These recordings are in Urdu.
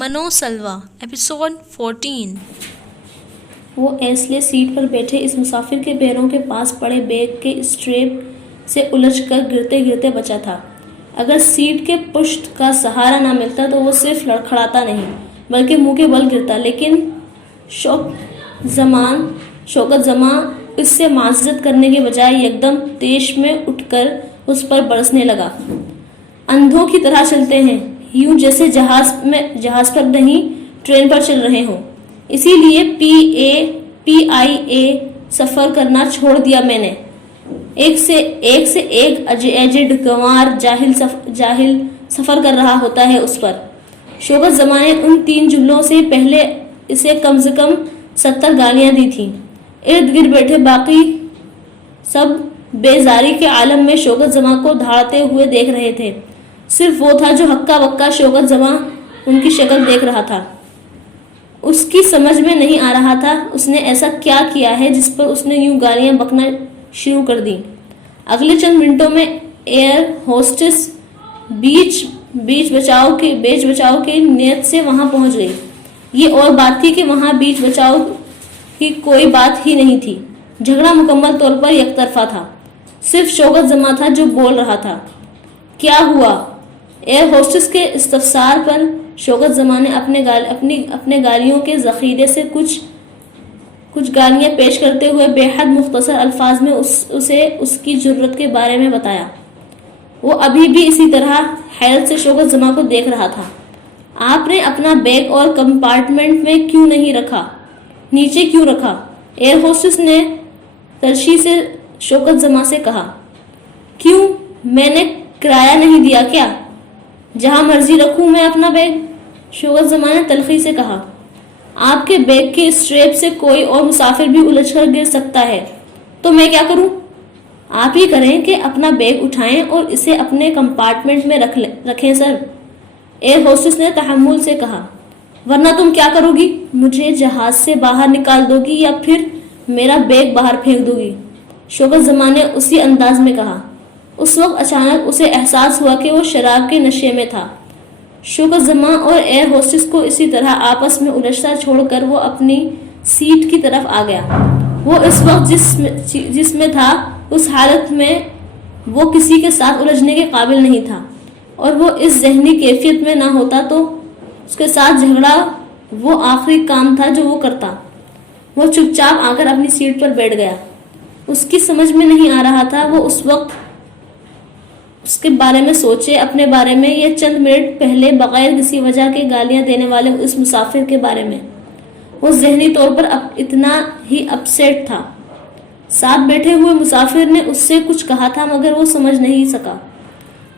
منو سلوا ایپیسوڈ 14۔ وہ اس لیے سیٹ پر بیٹھے اس مسافر کے پیروں کے پاس پڑے بیگ کے اسٹریپ سے الجھ کر گرتے گرتے بچا تھا۔ اگر سیٹ کے پشت کا سہارا نہ ملتا تو وہ صرف لڑکھڑاتا نہیں بلکہ منہ کے بل گرتا، لیکن شوکت زماں اس سے معذرت کرنے کے بجائے یکدم تیش میں اٹھ کر اس پر برسنے لگا۔ اندھوں کی طرح چلتے ہیں، یوں جیسے جہاز پر نہیں ٹرین پر چل رہے ہوں۔ اسی لیے پی آئی اے سفر کرنا چھوڑ دیا میں نے۔ ایک سے ایک ایجڈ گنوار جاہل سفر کر رہا ہوتا ہے اس پر۔ شوکت زماں نے ان 3 جملوں سے پہلے اسے کم سے کم 70 گالیاں دی تھیں۔ ارد گرد بیٹھے باقی سب بیزاری کے عالم میں شوکت زماں کو دھاڑتے ہوئے دیکھ رہے تھے۔ صرف وہ تھا جو ہکا بکا شوکت زماں ان کی شکل دیکھ رہا تھا۔ اس کی سمجھ میں نہیں آ رہا تھا اس نے ایسا کیا کیا ہے جس پر اس نے یوں گالیاں بکنا شروع کر دیں۔ اگلے چند منٹوں میں ایئر ہوسٹس بیچ بچاؤ کی نیت سے وہاں پہنچ گئی۔ یہ اور بات تھی کہ وہاں بیچ بچاؤ کی کوئی بات ہی نہیں تھی۔ جھگڑا مکمل طور پر یک طرفہ تھا۔ صرف شوکت زماں تھا جو بول رہا تھا۔ کیا ہوا؟ ایئر ہوسٹس کے استفسار پر شوکت زماں نے اپنے گالیوں کے ذخیرے سے کچھ گالیاں پیش کرتے ہوئے بے حد مختصر الفاظ میں اسے اس کی جرت کے بارے میں بتایا۔ وہ ابھی بھی اسی طرح حیرت سے شوکت زماں کو دیکھ رہا تھا۔ آپ نے اپنا بیگ اور کمپارٹمنٹ میں کیوں نہیں رکھا؟ نیچے کیوں رکھا؟ ایئر ہوسٹس نے ترشی سے شوکت زماں سے کہا۔ کیوں؟ میں نے کرایہ نہیں دیا کیا؟ جہاں مرضی رکھوں میں اپنا بیگ؟ شوکت زماں نے تلخی سے کہا۔ آپ کے بیگ کے اسٹریپ سے کوئی اور مسافر بھی الجھ کر گر سکتا ہے، تو میں کیا کروں؟ آپ ہی کریں کہ اپنا بیگ اٹھائیں اور اسے اپنے کمپارٹمنٹ میں رکھیں سر، ایئر ہوسٹس نے تحمل سے کہا۔ ورنہ تم کیا کرو گی؟ مجھے جہاز سے باہر نکال دو گی یا پھر میرا بیگ باہر پھینک دو گی؟ شوکت زماں نے اسی انداز میں کہا۔ اس وقت اچانک اسے احساس ہوا کہ وہ شراب کے نشے میں تھا۔ شوکت زماں اور ایئر ہوسٹس کو اسی طرح آپس میں الجھتا چھوڑ کر وہ اپنی سیٹ کی طرف آ گیا۔ وہ اس وقت جس میں تھا اس حالت میں وہ کسی کے ساتھ الجھنے کے قابل نہیں تھا، اور وہ اس ذہنی کیفیت میں نہ ہوتا تو اس کے ساتھ جھگڑا وہ آخری کام تھا جو وہ کرتا۔ وہ چپ چاپ آ کر اپنی سیٹ پر بیٹھ گیا۔ اس کی سمجھ میں نہیں آ رہا تھا وہ اس وقت اس کے بارے میں سوچے، اپنے بارے میں یا چند منٹ پہلے بغیر کسی وجہ کے گالیاں دینے والے اس مسافر کے بارے میں۔ وہ ذہنی طور پر اتنا ہی اپسیٹ تھا۔ ساتھ بیٹھے ہوئے مسافر نے اس سے کچھ کہا تھا مگر وہ سمجھ نہیں سکا۔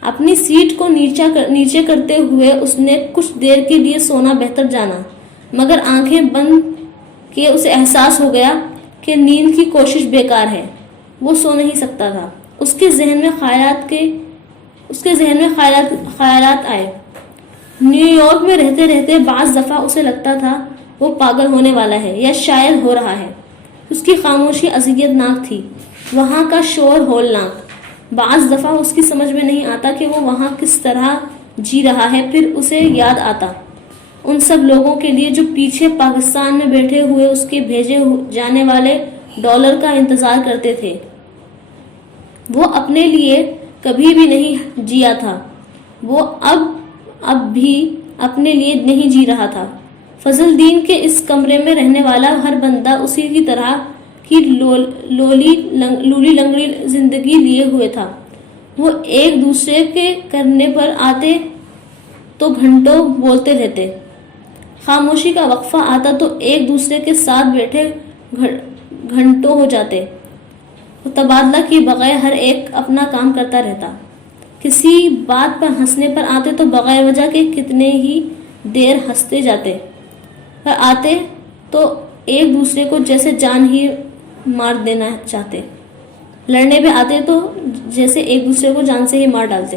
اپنی سیٹ کو نیچے کرتے ہوئے اس نے کچھ دیر کے لیے سونا بہتر جانا، مگر آنکھیں بند کیے اسے احساس ہو گیا کہ نیند کی کوشش بیکار ہے۔ وہ سو نہیں سکتا تھا۔ اس کے ذہن میں خیالات آئے۔ نیو یارک میں رہتے رہتے بعض دفعہ اسے لگتا تھا وہ پاگل ہونے والا ہے یا شاید ہو رہا ہے۔ اس کی خاموشی اذیت ناک تھی، وہاں کا شور ہولناک۔ بعض دفعہ اس کی سمجھ میں نہیں آتا کہ وہ وہاں کس طرح جی رہا ہے۔ پھر اسے یاد آتا ان سب لوگوں کے لیے جو پیچھے پاکستان میں بیٹھے ہوئے اس کے بھیجے جانے والے ڈالر کا انتظار کرتے تھے۔ وہ اپنے لیے کبھی بھی نہیں جیا تھا، وہ اب بھی اپنے لیے نہیں جی رہا تھا۔ فضل دین کے اس کمرے میں رہنے والا ہر بندہ اسی کی طرح کی لولی لنگڑی زندگی لیے ہوئے تھا۔ وہ ایک دوسرے کے کرنے پر آتے تو گھنٹوں بولتے رہتے، خاموشی کا وقفہ آتا تو ایک دوسرے کے ساتھ بیٹھے گھنٹوں ہو جاتے۔ تبادلہ کیے بغیر ہر ایک اپنا کام کرتا رہتا۔ کسی بات پر ہنسنے پر آتے تو بغیر وجہ کے کتنے ہی دیر ہنستے جاتے، پر آتے تو ایک دوسرے کو جیسے جان ہی مار دینا چاہتے، لڑنے پہ آتے تو جیسے ایک دوسرے کو جان سے ہی مار ڈالتے۔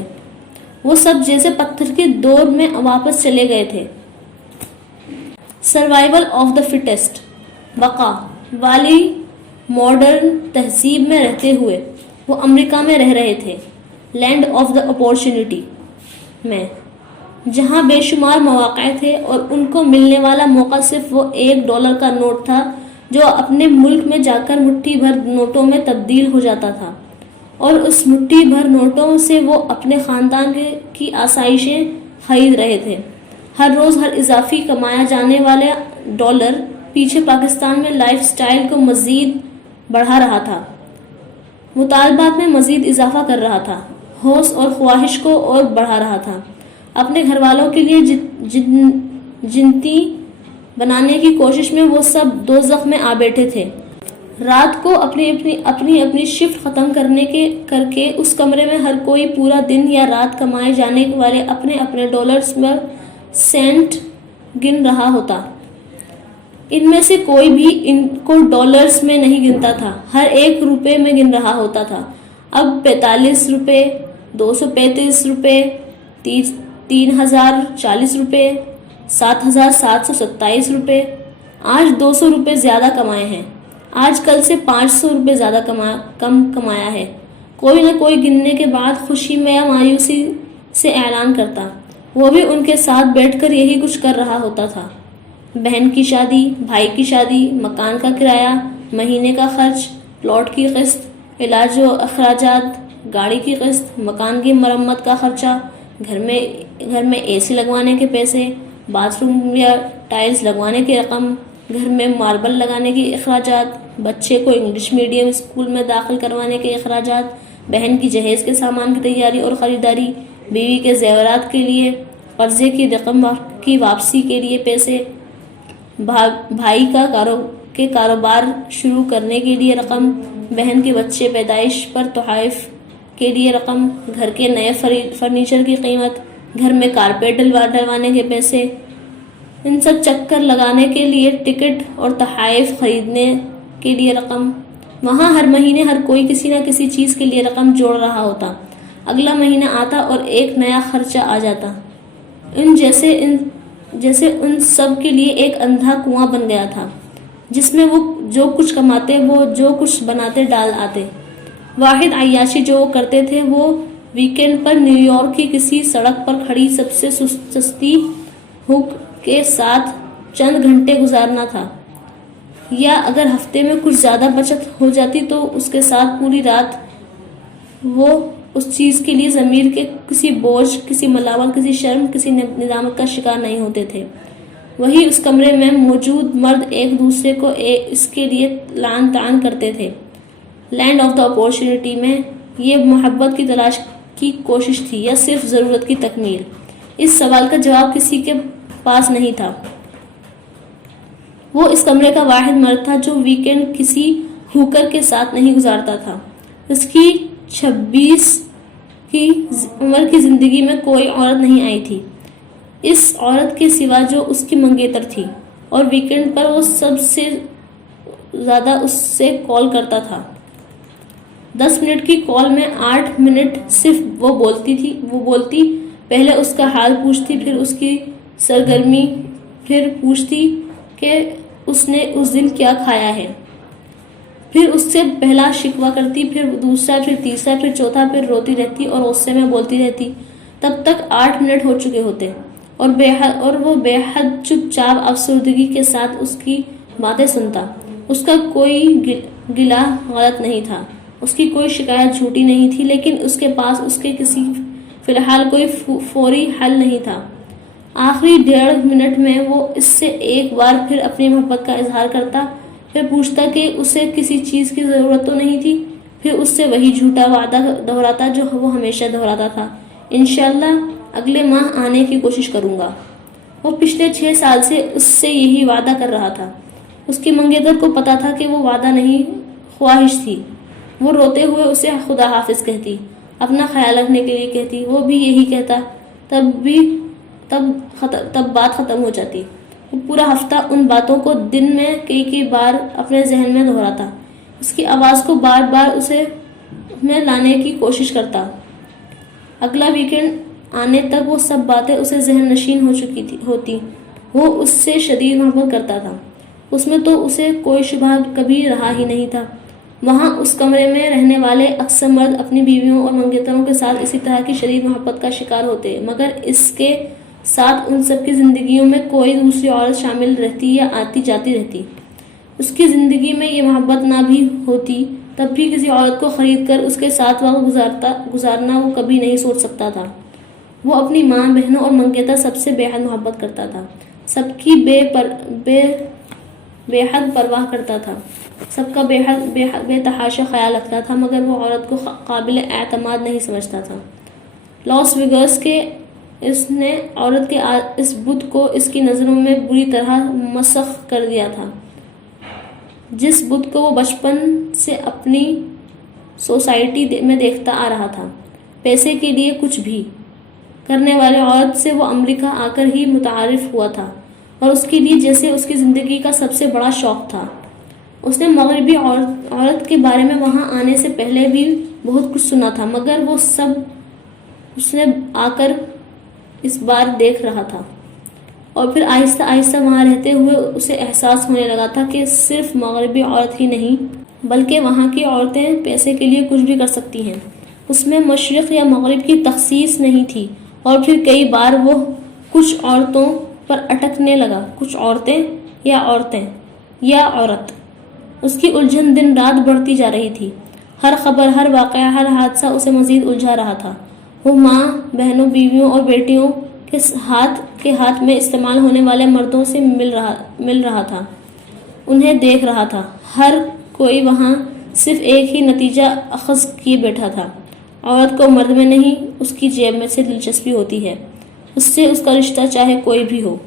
وہ سب جیسے پتھر کے دور میں واپس چلے گئے تھے۔ سروائیول آف دا فٹسٹ، بقا والی ماڈرن تہذیب میں رہتے ہوئے وہ امریکہ میں رہ رہے تھے، لینڈ آف دا اپارچونٹی میں۔ جہاں بے شمار مواقع تھے اور ان کو ملنے والا موقع صرف وہ $1 کا نوٹ تھا جو اپنے ملک میں جا کر مٹھی بھر نوٹوں میں تبدیل ہو جاتا تھا، اور اس مٹھی بھر نوٹوں سے وہ اپنے خاندان کی آسائشیں خرید رہے تھے۔ ہر روز ہر اضافی کمایا جانے والے ڈالر پیچھے پاکستان میں لائف سٹائل کو مزید بڑھا رہا تھا، مطالبات میں مزید اضافہ کر رہا تھا، ہوس اور خواہش کو اور بڑھا رہا تھا۔ اپنے گھر والوں کے لیے جنتی بنانے کی کوشش میں وہ سب دوزخ میں آ بیٹھے تھے۔ رات کو اپنی شفٹ ختم کر کے اس کمرے میں ہر کوئی پورا دن یا رات کمائے جانے والے اپنے ڈالرز پر سینٹ گن رہا ہوتا۔ ان میں سے کوئی بھی ان کو ڈالرز میں نہیں گنتا تھا، ہر ایک روپے میں گن رہا ہوتا تھا۔ اب 45 روپے، 235 روپے، 3040 روپے، 7727 روپے۔ آج 200 روپے زیادہ کمائے ہیں، آج کل سے 500 روپے زیادہ کم کمایا ہے۔ کوئی نہ کوئی گننے کے بعد خوشی میں یا مایوسی سے اعلان کرتا، وہ بھی ان کے ساتھ بیٹھ کر یہی کچھ کر رہا ہوتا تھا۔ بہن کی شادی، بھائی کی شادی، مکان کا کرایہ، مہینے کا خرچ، پلاٹ کی قسط، علاج و اخراجات، گاڑی کی قسط، مکان کی مرمت کا خرچہ، گھر میں اے سی لگوانے کے پیسے، باتھ روم یا ٹائلز لگوانے کی رقم، گھر میں ماربل لگانے کی اخراجات، بچے کو انگلش میڈیم اسکول میں داخل کروانے کے اخراجات، بہن کی جہیز کے سامان کی تیاری اور خریداری، بیوی کے زیورات کے لیے، قرضے کی رقم کی واپسی کے لیے پیسے، بھائی کے کاروبار شروع کرنے کے لیے رقم، بہن کے بچے پیدائش پر تحائف کے لیے رقم، گھر کے نئے فرنیچر کی قیمت، گھر میں کارپیٹ ڈلوانے کے پیسے، ان سب چکر لگانے کے لیے ٹکٹ اور تحائف خریدنے کے لیے رقم۔ وہاں ہر مہینے ہر کوئی کسی نہ کسی چیز کے لیے رقم جوڑ رہا ہوتا۔ اگلا مہینہ آتا اور ایک نیا خرچہ آ جاتا، جیسے ان سب کے لیے ایک اندھا کنواں بن گیا تھا جس میں وہ جو کچھ کماتے وہ جو کچھ بناتے ڈال آتے۔ واحد عیاشی جو وہ کرتے تھے وہ ویکینڈ پر نیو یارک کی کسی سڑک پر کھڑی سب سے سستی ہک کے ساتھ چند گھنٹے گزارنا تھا، یا اگر ہفتے میں کچھ زیادہ بچت ہو جاتی تو اس کے ساتھ پوری رات وہ اس چیز کے لیے ضمیر کے کسی بوجھ، کسی ملامت، کسی شرم، کسی ندامت کا شکار نہیں ہوتے تھے۔ وہی اس کمرے میں موجود مرد ایک دوسرے کو اس کے لیے لعن طعن کرتے تھے۔ لینڈ آف دا اپارچونٹی میں یہ محبت کی تلاش کی کوشش تھی یا صرف ضرورت کی تکمیل؟ اس سوال کا جواب کسی کے پاس نہیں تھا۔ وہ اس کمرے کا واحد مرد تھا جو ویکینڈ کسی ہوکر کے ساتھ نہیں گزارتا تھا۔ اس کی 26 کی عمر کی زندگی میں کوئی عورت نہیں آئی تھی اس عورت کے سوا جو اس کی منگیتر تھی، اور ویکینڈ پر وہ سب سے زیادہ اس سے کال کرتا تھا۔ 10 منٹ کی کال میں 8 منٹ صرف وہ بولتی، پہلے اس کا حال پوچھتی، پھر اس کی سرگرمی، پھر پوچھتی کہ اس نے اس دن کیا کھایا ہے، پھر اس سے پہلا شکوہ کرتی، پھر دوسرا، پھر تیسرا، پھر چوتھا، پھر روتی رہتی اور غصے میں بولتی رہتی۔ تب تک 8 منٹ ہو چکے ہوتے اور وہ بے حد چپ چاپ افسردگی کے ساتھ اس کی باتیں سنتا۔ اس کا کوئی گلہ غلط نہیں تھا، اس کی کوئی شکایت جھوٹی نہیں تھی، لیکن اس کے پاس اس کے کسی فی الحال کوئی فوری حل نہیں تھا۔ آخری 1.5 منٹ میں وہ اس سے ایک بار پھر اپنی محبت کا اظہار کرتا، پھر پوچھتا کہ اسے کسی چیز کی ضرورت تو نہیں تھی، پھر اس سے وہی جھوٹا وعدہ دہراتا جو وہ ہمیشہ دہراتا تھا، انشاءاللہ اگلے ماہ آنے کی کوشش کروں گا۔ وہ پچھلے 6 سال سے اس سے یہی وعدہ کر رہا تھا۔ اس کی منگیتر کو پتا تھا کہ وہ وعدہ نہیں، خواہش تھی۔ وہ روتے ہوئے اسے خدا حافظ کہتی، اپنا خیال رکھنے کے لیے کہتی، وہ بھی یہی کہتا، تب بات ختم ہو جاتی۔ وہ پورا ہفتہ ان باتوں کو دن میں کئی بار اپنے ذہن میں دہراتا، اس کی آواز کو بار بار اسے میں لانے کی کوشش کرتا۔ اگلا ویکینڈ آنے تک وہ سب باتیں اسے ذہن نشین ہو چکی ہوتی۔ وہ اس سے شدید محبت کرتا تھا، اس میں تو اسے کوئی شبہ کبھی رہا ہی نہیں تھا۔ وہاں اس کمرے میں رہنے والے اکثر مرد اپنی بیویوں اور منگیتروں کے ساتھ اسی طرح کی شدید محبت کا شکار ہوتے، مگر اس کے ساتھ ان سب کی زندگیوں میں کوئی دوسری عورت شامل رہتی یا آتی جاتی رہتی۔ اس کی زندگی میں یہ محبت نہ بھی ہوتی تب بھی کسی عورت کو خرید کر اس کے ساتھ وقت گزارنا وہ کبھی نہیں سوچ سکتا تھا۔ وہ اپنی ماں، بہنوں اور منگیتر سب سے بے حد محبت کرتا تھا، سب کی بے حد پرواہ کرتا تھا، سب کا بے تحاشا خیال رکھتا تھا، مگر وہ عورت کو قابل اعتماد نہیں سمجھتا تھا۔ لاس ویگاس کے اس نے عورت کے اس بت کو اس کی نظروں میں بری طرح مسخ کر دیا تھا، جس بت کو وہ بچپن سے اپنی سوسائٹی میں دیکھتا آ رہا تھا۔ پیسے کے لیے کچھ بھی کرنے والی عورت سے وہ امریکہ آ کر ہی متعارف ہوا تھا، اور اس کے لیے جیسے اس کی زندگی کا سب سے بڑا شوق تھا۔ اس نے مغربی عورت کے بارے میں وہاں آنے سے پہلے بھی بہت کچھ سنا تھا، مگر وہ سب اس نے آ کر اس بار دیکھ رہا تھا، اور پھر آہستہ آہستہ وہاں رہتے ہوئے اسے احساس ہونے لگا تھا کہ صرف مغربی عورت ہی نہیں بلکہ وہاں کی عورتیں پیسے کے لیے کچھ بھی کر سکتی ہیں۔ اس میں مشرق یا مغرب کی تخصیص نہیں تھی، اور پھر کئی بار وہ کچھ عورتوں پر اٹکنے لگا، کچھ عورتیں یا عورت۔ اس کی الجھن دن رات بڑھتی جا رہی تھی، ہر خبر، ہر واقعہ، ہر حادثہ اسے مزید الجھا رہا تھا۔ وہ ماں، بہنوں، بیویوں اور بیٹیوں کے ہاتھ میں استعمال ہونے والے مردوں سے مل رہا تھا، انہیں دیکھ رہا تھا۔ ہر کوئی وہاں صرف ایک ہی نتیجہ اخذ کیے بیٹھا تھا: عورت کو مرد میں نہیں، اس کی جیب میں سے دلچسپی ہوتی ہے، اس سے اس کا رشتہ چاہے کوئی بھی ہو۔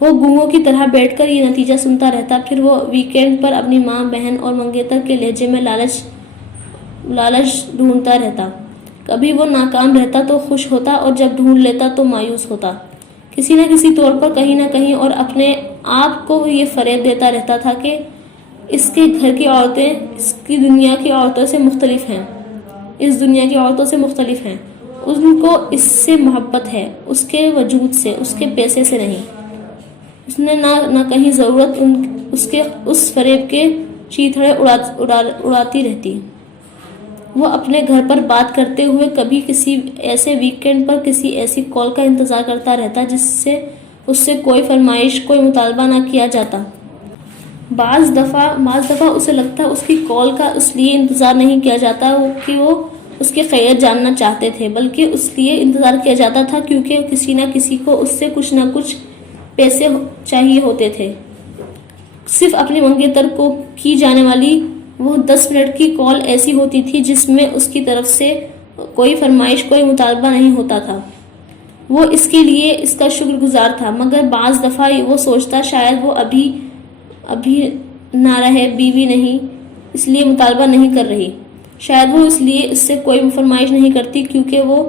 وہ گونگوں کی طرح بیٹھ کر یہ نتیجہ سنتا رہتا، پھر وہ ویکینڈ پر اپنی ماں، بہن اور منگیتر کے لہجے میں لالچ ڈھونڈتا رہتا۔ کبھی وہ ناکام رہتا تو خوش ہوتا، اور جب ڈھونڈ لیتا تو مایوس ہوتا۔ کسی نہ کسی طور پر کہیں نہ کہیں اور اپنے آپ کو یہ فریب دیتا رہتا تھا کہ اس کے گھر کی عورتیں اس دنیا کی عورتوں سے مختلف ہیں، ان کو اس سے محبت ہے، اس کے وجود سے، اس کے پیسے سے نہیں۔ اس نے نہ کہیں ضرورت اس فریب کے چیتڑے اڑاتی رہتی۔ وہ اپنے گھر پر بات کرتے ہوئے کبھی کسی ایسے ویکینڈ پر کسی ایسی کال کا انتظار کرتا رہتا جس سے اس سے کوئی فرمائش، کوئی مطالبہ نہ کیا جاتا۔ بعض دفعہ اسے لگتا اس کی کال کا اس لیے انتظار نہیں کیا جاتا کہ وہ اس کی خیریت جاننا چاہتے تھے، بلکہ اس لیے انتظار کیا جاتا تھا کیونکہ کسی نہ کسی کو اس سے کچھ نہ کچھ پیسے چاہیے ہوتے تھے۔ صرف اپنی منگیتر کو کی جانے والی وہ 10 منٹ کی کال ایسی ہوتی تھی جس میں اس کی طرف سے کوئی فرمائش، کوئی مطالبہ نہیں ہوتا تھا۔ وہ اس کے لیے اس کا شکر گزار تھا، مگر بعض دفعہ وہ سوچتا شاید وہ ابھی نہ رہے، بیوی نہیں، اس لیے مطالبہ نہیں کر رہی، شاید وہ اس لیے اس سے کوئی فرمائش نہیں کرتی کیونکہ وہ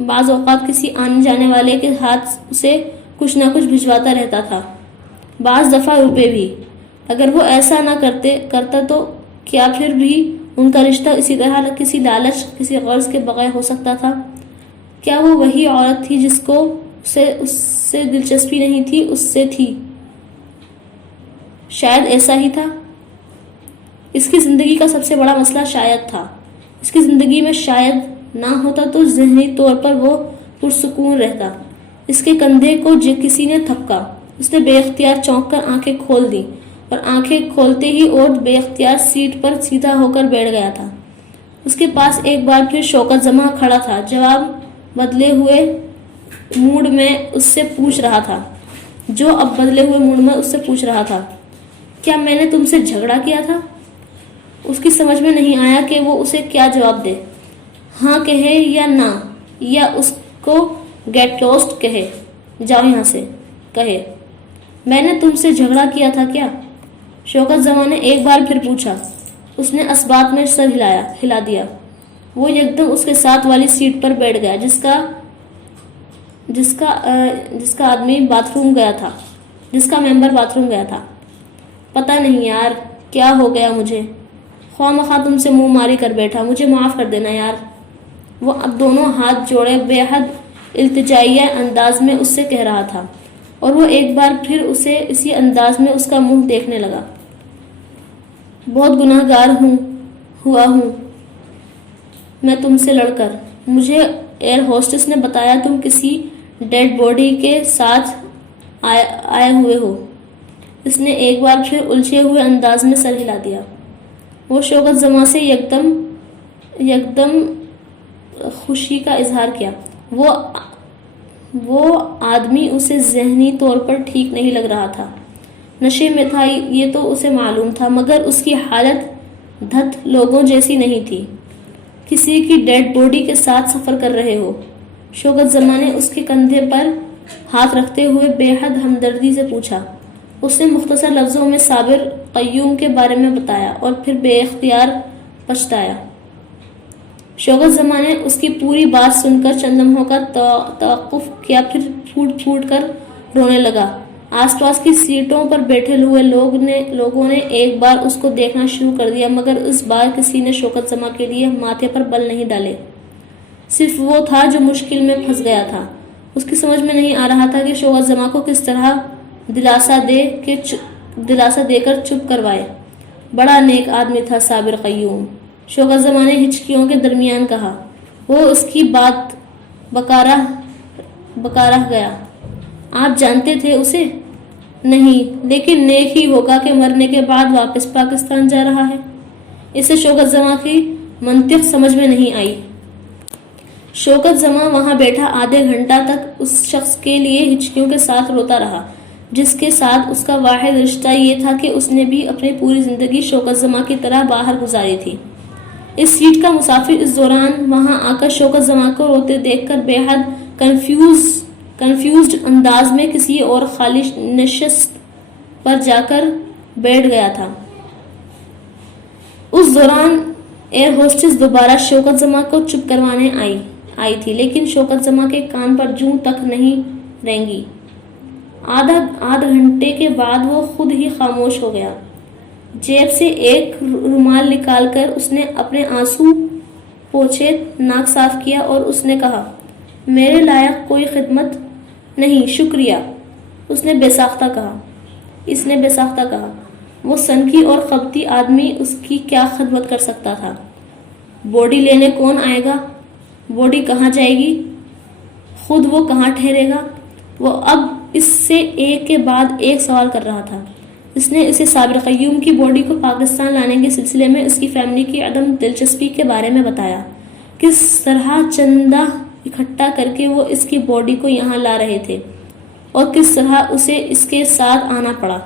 بعض اوقات کسی آنے جانے والے کے ہاتھ سے کچھ نہ کچھ بھجواتا رہتا تھا، بعض دفعہ روپے بھی۔ اگر وہ ایسا نہ کرتا تو کیا پھر بھی ان کا رشتہ اسی طرح کسی لالچ، کسی غرض کے بغیر ہو سکتا تھا؟ کیا وہ وہی عورت تھی جس کو اس سے دلچسپی نہیں تھی، اس سے تھی؟ شاید ایسا ہی تھا۔ اس کی زندگی کا سب سے بڑا مسئلہ شاید تھا۔ اس کی زندگی میں شاید نہ ہوتا تو ذہنی طور پر وہ پرسکون رہتا۔ اس کے کندھے کو کسی نے تھپکا، اس نے بے اختیار چونک کر آنکھیں کھول دی، اور آنکھیں کھولتے ہی اور بے اختیار سیٹ پر سیدھا ہو کر بیٹھ گیا تھا۔ اس کے پاس ایک بار پھر شوکت زماں کھڑا تھا، جواب بدلے ہوئے موڈ میں اس سے پوچھ رہا تھا، کیا میں نے تم سے جھگڑا کیا تھا؟ اس کی سمجھ میں نہیں آیا کہ وہ اسے کیا جواب دے، ہاں کہے یا نہ، یا اس کو گیٹ لوسٹ کہے، جاؤ یہاں سے کہے۔ میں نے تم سے جھگڑا کیا تھا کیا؟ شوکت زماں نے ایک بار پھر پوچھا۔ اس نے اسبات میں سر ہلا دیا۔ وہ یکدم اس کے ساتھ والی سیٹ پر بیٹھ گیا جس کا ممبر باتھ روم گیا تھا۔ پتہ نہیں یار کیا ہو گیا مجھے، خواہ مخواہ تم سے منہ ماری کر بیٹھا، مجھے معاف کر دینا یار۔ وہ اب دونوں ہاتھ جوڑے بے حد التجائیہ انداز میں اس سے کہہ رہا تھا، اور وہ ایک بار پھر اسے اسی انداز میں اس کا منہ دیکھنے لگا۔ بہت گناہ گار ہوا ہوں میں تم سے لڑ کر۔ مجھے ایئر ہوسٹس نے بتایا تم کسی ڈیڈ باڈی کے ساتھ آئے ہوئے ہو۔ اس نے ایک بار پھر الجھے ہوئے انداز میں سر ہلا دیا۔ وہ شوکت زماں سے یکدم خوشی کا اظہار کیا۔ وہ آدمی اسے ذہنی طور پر ٹھیک نہیں لگ رہا تھا، نشے میں تھا، یہ تو اسے معلوم تھا، مگر اس کی حالت دھت لوگوں جیسی نہیں تھی، کسی کی ڈیڈ باڈی کے ساتھ سفر کر رہے ہو۔ شوکت زماں نے اس کے کندھے پر ہاتھ رکھتے ہوئے بے حد ہمدردی سے پوچھا۔ اس نے مختصر لفظوں میں صابر قیوم کے بارے میں بتایا اور پھر بے اختیار پچھتایا۔ شوکت زماں نے اس کی پوری بات سن کر چند لمحوں کا توقف کیا، پھر پھوٹ پھوٹ کر رونے لگا۔ آس پاس کی سیٹوں پر بیٹھے ہوئے لوگوں نے ایک بار اس کو دیکھنا شروع کر دیا، مگر اس بار کسی نے شوکت زماں کے لیے ماتھے پر بل نہیں ڈالے۔ صرف وہ تھا جو مشکل میں پھنس گیا تھا۔ اس کی سمجھ میں نہیں آ رہا تھا کہ شوکت زماں کو کس طرح دلاسا دے کر چپ کروائے۔ بڑا نیک آدمی تھا صابر قیوم، شوکت زماں نے ہچکیوں کے درمیان کہا۔ وہ اس کی بات بکا رہ گیا۔ آپ جانتے تھے اسے؟ نہیں، لیکن نیک ہی ہوگا کہ مرنے کے بعد واپس پاکستان جا رہا ہے۔ اسے شوکت زماں کی منطق سمجھ میں نہیں آئی۔ شوکت زماں وہاں بیٹھا آدھے گھنٹہ تک اس شخص کے لیے ہچکیوں کے ساتھ روتا رہا جس کے ساتھ اس کا واحد رشتہ یہ تھا کہ اس نے بھی اپنی پوری زندگی شوکت زماں کی طرح باہر گزاری تھی۔ اس سیٹ کا مسافر اس دوران وہاں آ کر شوکت زماں کو روتے دیکھ کر بے حد کنفیوزڈ انداز میں کسی اور خالی نشست پر جا کر بیٹھ گیا تھا۔ اس دوران ایئر ہوسٹس دوبارہ شوکت زماں کو چپ کروانے آئی تھی، لیکن شوکت زماں کے کان پر جوں تک نہیں رینگی۔ آدھ گھنٹے کے بعد وہ خود ہی خاموش ہو گیا۔ جیب سے ایک رومال نکال کر اس نے اپنے آنسو پوچھے ناک صاف کیا اور اس نے کہا، میرے لائق کوئی خدمت نہیں، شکریہ۔ اس نے بے ساختہ کہا۔ وہ سنکی اور خبتی آدمی اس کی کیا خدمت کر سکتا تھا؟ باڈی لینے کون آئے گا؟ باڈی کہاں جائے گی؟ خود وہ کہاں ٹھہرے گا؟ وہ اب اس سے ایک کے بعد ایک سوال کر رہا تھا۔ اس نے اسے صابر قیوم کی باڈی کو پاکستان لانے کے سلسلے میں اس کی فیملی کی عدم دلچسپی کے بارے میں بتایا، کس طرح چندہ اکٹھا کر کے وہ اس کی باڈی کو یہاں لا رہے تھے اور کس طرح اسے اس کے ساتھ آنا پڑا۔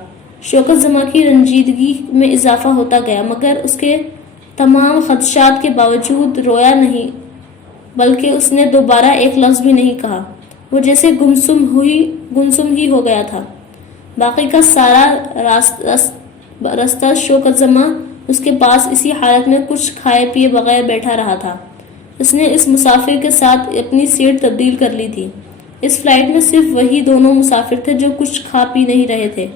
شوکت زماں کی رنجیدگی میں اضافہ ہوتا گیا، مگر اس کے تمام خدشات کے باوجود رویا نہیں، بلکہ اس نے دوبارہ ایک لفظ بھی نہیں کہا۔ وہ جیسے گمسم ہی ہو گیا تھا۔ باقی کا سارا راستہ شوکت زماں اس کے پاس اسی حالت میں کچھ کھائے پیے بغیر بیٹھا رہا تھا۔ اس نے اس مسافر کے ساتھ اپنی سیٹ تبدیل کر لی تھی۔ اس فلائٹ میں صرف وہی دونوں مسافر تھے جو کچھ کھا پی نہیں رہے تھے۔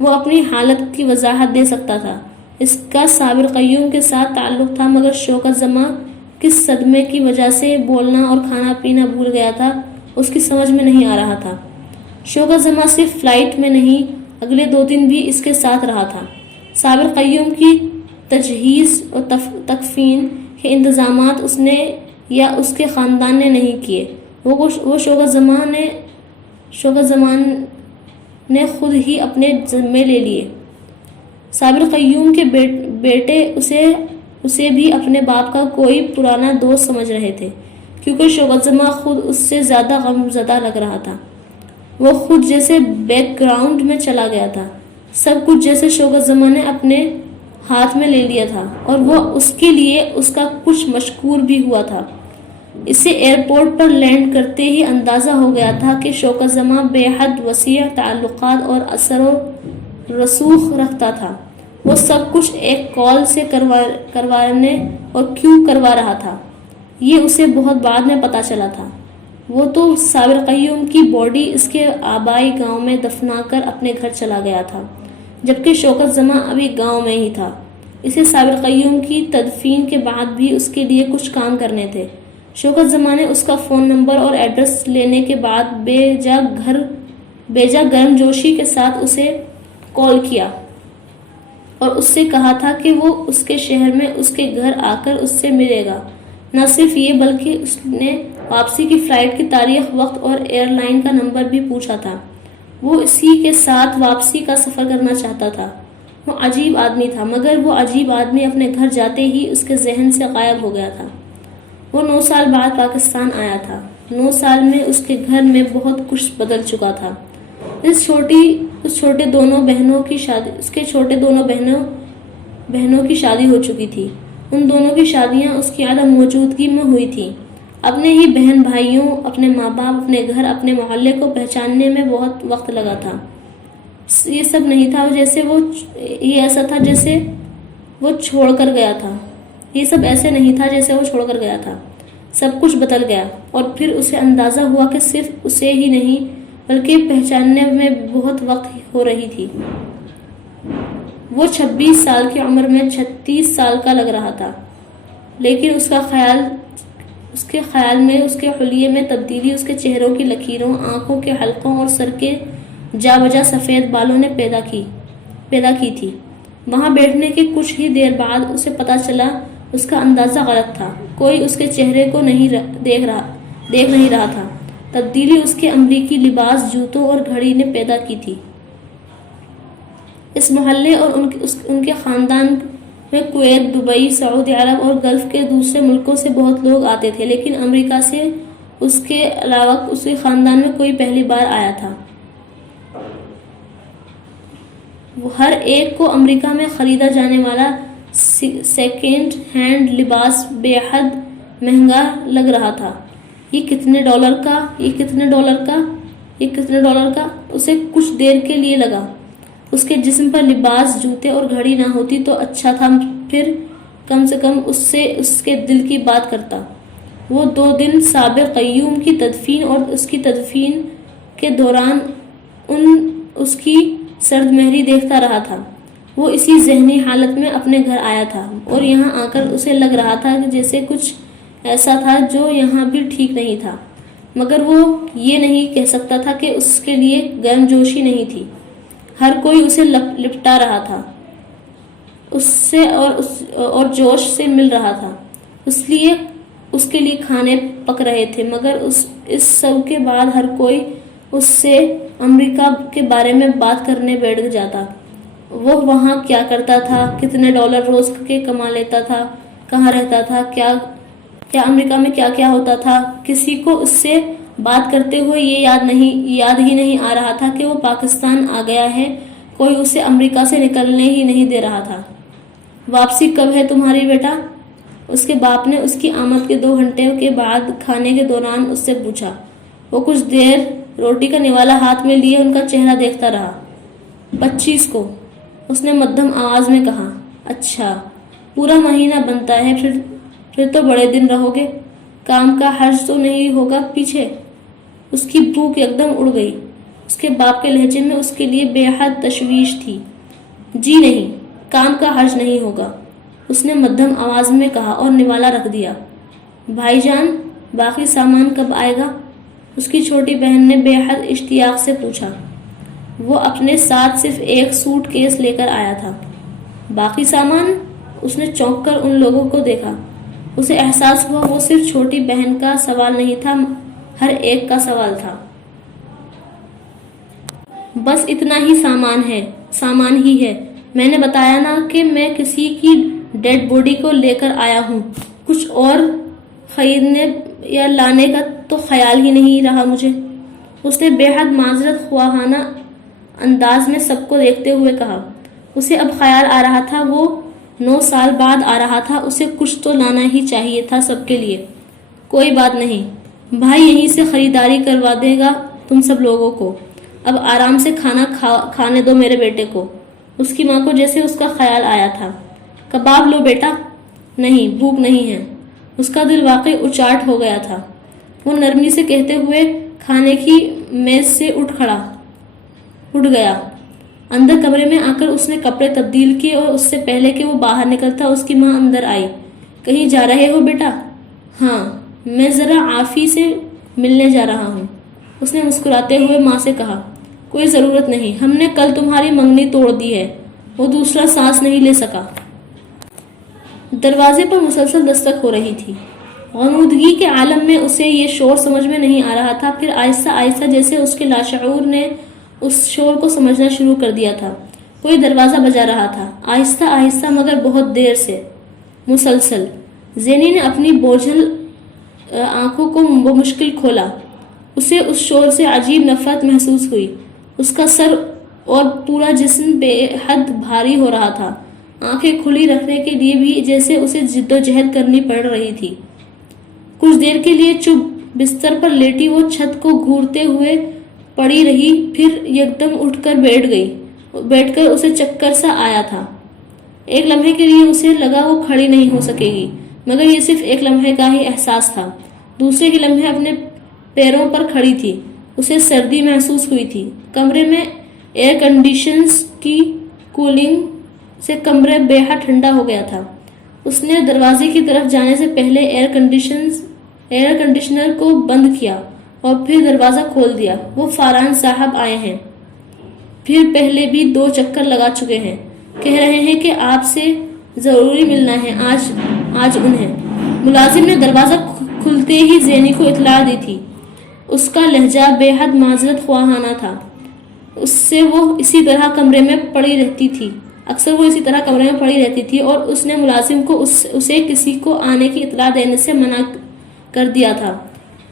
وہ اپنی حالت کی وضاحت دے سکتا تھا۔ اس کا صابر قیوم کے ساتھ تعلق تھا، مگر شوکت زماں کس صدمے کی وجہ سے بولنا اور کھانا پینا بھول گیا تھا، اس کی سمجھ میں نہیں آ رہا تھا۔ شوکت زماں صرف فلائٹ میں نہیں، اگلے 2 دن بھی اس کے ساتھ رہا تھا۔ صابر قیوم کی تجہیز اور تکفین کے انتظامات اس نے یا اس کے خاندان نے نہیں کیے، وہ شوکت زماں نے خود ہی اپنے ذمے لے لیے۔ صابر قیوم کے بیٹے اسے بھی اپنے باپ کا کوئی پرانا دوست سمجھ رہے تھے، کیونکہ شوکت زماں خود اس سے زیادہ غم زدہ لگ رہا تھا۔ وہ خود جیسے بیک گراؤنڈ میں چلا گیا تھا، سب کچھ جیسے شوکت زماں نے اپنے ہاتھ میں لے لیا تھا، اور وہ اس کے لیے اس کا کچھ مشکور بھی ہوا تھا۔ اسے ایئرپورٹ پر لینڈ کرتے ہی اندازہ ہو گیا تھا کہ شوکت زماں بے حد وسیع تعلقات اور اثر و رسوخ رکھتا تھا۔ وہ سب کچھ ایک کال سے کروانے اور کیوں کروا رہا تھا، یہ اسے بہت بعد میں پتا چلا تھا۔ وہ تو صابر قیوم کی باڈی اس کے آبائی گاؤں میں دفنا کر اپنے گھر چلا گیا تھا، جبکہ شوکت زماں ابھی گاؤں میں ہی تھا۔ اسے صابر قیوم کی تدفین کے بعد بھی اس کے لیے کچھ کام کرنے تھے۔ شوکت زماں نے اس کا فون نمبر اور ایڈریس لینے کے بعد بے جا گرم جوشی کے ساتھ اسے کال کیا اور اس سے کہا تھا کہ وہ اس کے شہر میں اس کے گھر آ کر اس سے ملے گا۔ نہ صرف یہ بلکہ اس نے واپسی کی فلائٹ کی تاریخ، وقت اور ایئر لائن کا نمبر بھی پوچھا تھا۔ وہ اسی کے ساتھ واپسی کا سفر کرنا چاہتا تھا۔ وہ عجیب آدمی تھا، مگر وہ عجیب آدمی اپنے گھر جاتے ہی اس کے ذہن سے غائب ہو گیا تھا۔ وہ 9 سال بعد پاکستان آیا تھا۔ 9 سال میں اس کے گھر میں بہت کچھ بدل چکا تھا۔ اس کے چھوٹے دونوں بہنوں کی شادی ہو چکی تھی۔ ان دونوں کی شادیاں اس کی عدم موجودگی میں ہوئی تھیں۔ اپنے ہی بہن بھائیوں، اپنے ماں باپ، اپنے گھر، اپنے محلے کو پہچاننے میں بہت وقت لگا تھا۔ یہ سب نہیں تھا یہ ایسا تھا جیسے وہ چھوڑ کر گیا تھا۔ یہ سب ایسے نہیں تھا جیسے وہ چھوڑ کر گیا تھا۔ سب کچھ بدل گیا، اور پھر اسے اندازہ ہوا کہ صرف اسے ہی نہیں بلکہ پہچاننے میں بہت وقت ہو رہی تھی۔ وہ 26 سال کی عمر میں 36 سال کا لگ رہا تھا، لیکن اس کے خیال میں اس کے حلیے میں تبدیلی اس کے چہروں کی لکیروں، آنکھوں کے حلقوں اور سر کے جا بجا سفید بالوں نے پیدا کی تھی۔ وہاں بیٹھنے کے کچھ ہی دیر بعد اسے پتا چلا اس کا اندازہ غلط تھا۔ کوئی اس کے چہرے کو دیکھ نہیں رہا تھا۔ تبدیلی اس کے امریکی لباس، جوتوں اور گھڑی نے پیدا کی تھی۔ اس محلے اور ان کے خاندان میں کویت، دبئی، سعودی عرب اور گلف کے دوسرے ملکوں سے بہت لوگ آتے تھے، لیکن امریکہ سے اس کے علاوہ اس کے خاندان میں کوئی پہلی بار آیا تھا۔ ہر ایک کو امریکہ میں خریدا جانے والا سیکنڈ ہینڈ لباس بے حد مہنگا لگ رہا تھا۔ یہ کتنے ڈالر کا؟ اسے کچھ دیر کے لیے لگا۔ اس کے جسم پر لباس، جوتے اور گھڑی نہ ہوتی تو اچھا تھا، پھر کم سے کم اس کے دل کی بات کرتا۔ وہ 2 دن صابر قیوم کی تدفین اور اس کی تدفین کے دوران اس کی سرد مہری دیکھتا رہا تھا۔ وہ اسی ذہنی حالت میں اپنے گھر آیا تھا، اور یہاں آ کر اسے لگ رہا تھا کہ جیسے کچھ ایسا تھا جو یہاں بھی ٹھیک نہیں تھا، مگر وہ یہ نہیں کہہ سکتا تھا کہ اس کے لیے گرم جوشی نہیں تھی۔ ہر کوئی اسے لپٹا رہا تھا، اس سے اور جوش سے مل رہا تھا، اس کے لیے کھانے پک رہے تھے، مگر اس سب کے بعد ہر کوئی اس سے امریکہ کے بارے میں بات کرنے بیٹھ جاتا۔ وہ وہاں کیا کرتا تھا، کتنے ڈالر روز کے کما لیتا تھا، کہاں رہتا تھا، کیا امریکہ میں کیا کیا ہوتا تھا۔ کسی کو اس سے بات کرتے ہوئے یہ یاد ہی نہیں آ رہا تھا کہ وہ پاکستان آ گیا ہے۔ کوئی اسے امریکہ سے نکلنے ہی نہیں دے رہا تھا۔ واپسی کب ہے تمہاری بیٹا؟ اس کے باپ نے اس کی آمد کے 2 گھنٹے کے بعد کھانے کے دوران اس سے پوچھا۔ وہ کچھ دیر روٹی کا نوالا ہاتھ میں لیے ان کا چہرہ دیکھتا رہا۔ 25 کو، اس نے مدھم آواز میں کہا۔ اچھا، پورا مہینہ بنتا ہے، پھر تو بڑے دن رہو گے۔ کام کا حرج تو نہیں ہوگا پیچھے؟ اس کی بھوک یکدم اڑ گئی۔ اس کے باپ کے لہجے میں اس کے لیے بے حد تشویش تھی۔ جی نہیں، کام کا حرج نہیں ہوگا، اس نے مدھم آواز میں کہا اور نوالا رکھ دیا۔ بھائی جان، باقی سامان کب آئے گا؟ اس کی چھوٹی بہن نے بے حد اشتیاق سے پوچھا۔ وہ اپنے ساتھ صرف ایک سوٹ کیس لے کر آیا تھا۔ باقی سامان؟ اس نے چونک کر ان لوگوں کو دیکھا۔ اسے احساس ہوا وہ صرف چھوٹی بہن کا سوال نہیں تھا، ہر ایک کا سوال تھا۔ بس اتنا ہی سامان ہی ہے۔ میں نے بتایا نا کہ میں کسی کی ڈیڈ باڈی کو لے کر آیا ہوں، کچھ اور خریدنے یا لانے کا تو خیال ہی نہیں رہا مجھے، اس نے بے حد معذرت خواہانہ انداز میں سب کو دیکھتے ہوئے کہا۔ اسے اب خیال آ رہا تھا وہ 9 سال بعد آ رہا تھا، اسے کچھ تو لانا ہی چاہیے تھا سب کے لیے۔ کوئی بات نہیں، بھائی یہیں سے خریداری کروا دے گا تم سب لوگوں کو۔ اب آرام سے کھانا کھانے دو میرے بیٹے کو۔ اس کی ماں کو جیسے اس کا خیال آیا تھا۔ کباب لو بیٹا۔ نہیں، بھوک نہیں ہے۔ اس کا دل واقعی اچاٹ ہو گیا تھا۔ وہ نرمی سے کہتے ہوئے کھانے کی میز سے اٹھ گیا۔ اندر کمرے میں آ کر اس نے کپڑے تبدیل کیے اور اس سے پہلے کہ وہ باہر نکلتا اس کی ماں اندر آئی۔ کہیں جا رہے ہو بیٹا؟ ہاں، میں ذرا عافی سے ملنے جا رہا ہوں، اس نے مسکراتے ہوئے ماں سے کہا۔ کوئی ضرورت نہیں، ہم نے کل تمہاری منگنی توڑ دی ہے۔ وہ دوسرا سانس نہیں لے سکا۔ دروازے پر مسلسل دستک ہو رہی تھی۔ غنودگی کے عالم میں اسے یہ شور سمجھ میں نہیں آ رہا تھا، پھر آہستہ آہستہ جیسے اس کے لاشعور نے اس شور کو سمجھنا شروع کر دیا تھا۔ کوئی دروازہ بجا رہا تھا، آہستہ آہستہ مگر بہت دیر سے، مسلسل۔ زینی نے اپنی بوجھل آنکھوں کو بمشکل کھولا۔ اسے اس شور سے عجیب نفرت محسوس ہوئی۔ اس کا سر اور پورا جسم بے حد بھاری ہو رہا تھا۔ آنکھیں کھلی رکھنے کے لیے بھی جیسے اسے جد و جہد کرنی پڑ رہی تھی۔ کچھ دیر کے لیے چپ بستر پر لیٹی وہ چھت کو گھورتے ہوئے پڑی رہی، پھر یکدم اٹھ کر بیٹھ کر اسے چکر سا آیا تھا۔ ایک لمحے کے لیے اسے لگا وہ کھڑی نہیں ہو سکے گی، مگر یہ صرف ایک لمحے کا ہی احساس تھا۔ دوسرے کے لمحے اپنے پیروں پر کھڑی تھی۔ اسے سردی محسوس ہوئی تھی۔ کمرے میں ایئر کنڈیشنز کی کولنگ سے کمرہ بے حد ٹھنڈا ہو گیا تھا۔ اس نے دروازے کی طرف جانے سے پہلے ایئر کنڈیشنر کو بند کیا اور پھر دروازہ کھول دیا۔ وہ فاران صاحب آئے ہیں، پھر پہلے بھی 2 چکر لگا چکے ہیں، کہہ رہے ہیں کہ آپ سے ضروری ملنا ہے آج انہیں۔ ملازم نے دروازہ کھلتے ہی زینی کو اطلاع دی تھی۔ اس کا لہجہ بے حد معذرت خواہانہ تھا۔ اکثر وہ اسی طرح کمرے میں پڑی رہتی تھی اور اس نے ملازم کو اسے کسی کو آنے کی اطلاع دینے سے منع کر دیا تھا۔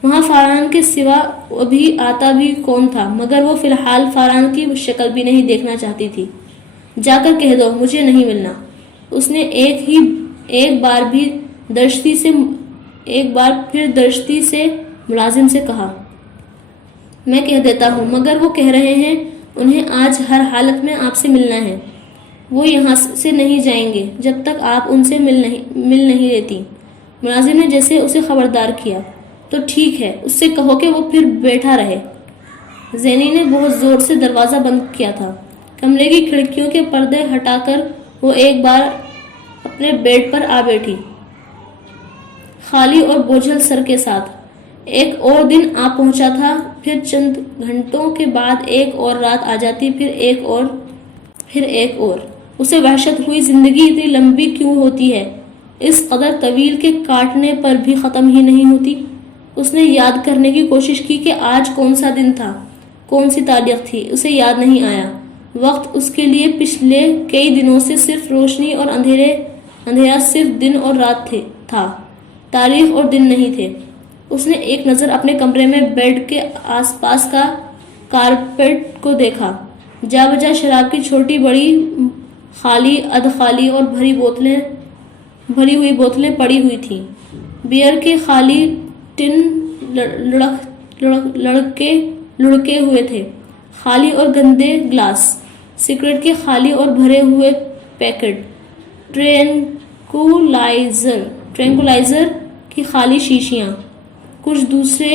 وہاں فاران کے سوا ابھی آتا بھی کون تھا، مگر وہ فی الحال فاران کی شکل بھی نہیں دیکھنا چاہتی تھی۔ جا کر کہہ دو مجھے نہیں ملنا، اس نے ایک بار پھر درشتی سے ملازم سے کہا۔ میں کہہ دیتا ہوں، مگر وہ کہہ رہے ہیں انہیں آج ہر حالت میں آپ سے ملنا ہے۔ وہ یہاں سے نہیں جائیں گے جب تک آپ ان سے مل نہیں لیتی۔ ملازم نے جیسے اسے خبردار کیا۔ تو ٹھیک ہے، اس سے کہو کہ وہ پھر بیٹھا رہے۔ زینی نے بہت زور سے دروازہ بند کیا تھا۔ کمرے کی کھڑکیوں کے پردے ہٹا کر وہ ایک بار اپنے بیڈ پر آ بیٹھی، خالی اور بوجھل سر کے ساتھ۔ ایک اور دن آ پہنچا تھا، پھر چند گھنٹوں کے بعد ایک اور رات آ جاتی، پھر ایک اور۔ اسے وحشت ہوئی، زندگی اتنی لمبی کیوں ہوتی ہے، اس قدر طویل کے کاٹنے پر بھی ختم ہی نہیں ہوتی۔ اس نے یاد کرنے کی کوشش کی کہ آج کون سا دن تھا، کون سی تاریخ تھی، اسے یاد نہیں آیا۔ وقت اس کے لیے پچھلے کئی دنوں سے صرف روشنی اور اندھیرا، صرف دن اور رات تھا، تاریخ اور دن نہیں تھے۔ اس نے ایک نظر اپنے کمرے میں بیڈ کے آس پاس کا کارپیٹ کو دیکھا۔ جا بجا شراب کی چھوٹی بڑی، خالی، ادھ خالی اور بھری ہوئی بوتلیں پڑی ہوئی تھیں۔ بیئر کے خالی ٹن لڑکے ہوئے تھے، خالی اور گندے گلاس، سگریٹ کے خالی اور بھرے ہوئے پیکٹ، ٹرینکولائزر کی خالی شیشیاں، کچھ دوسرے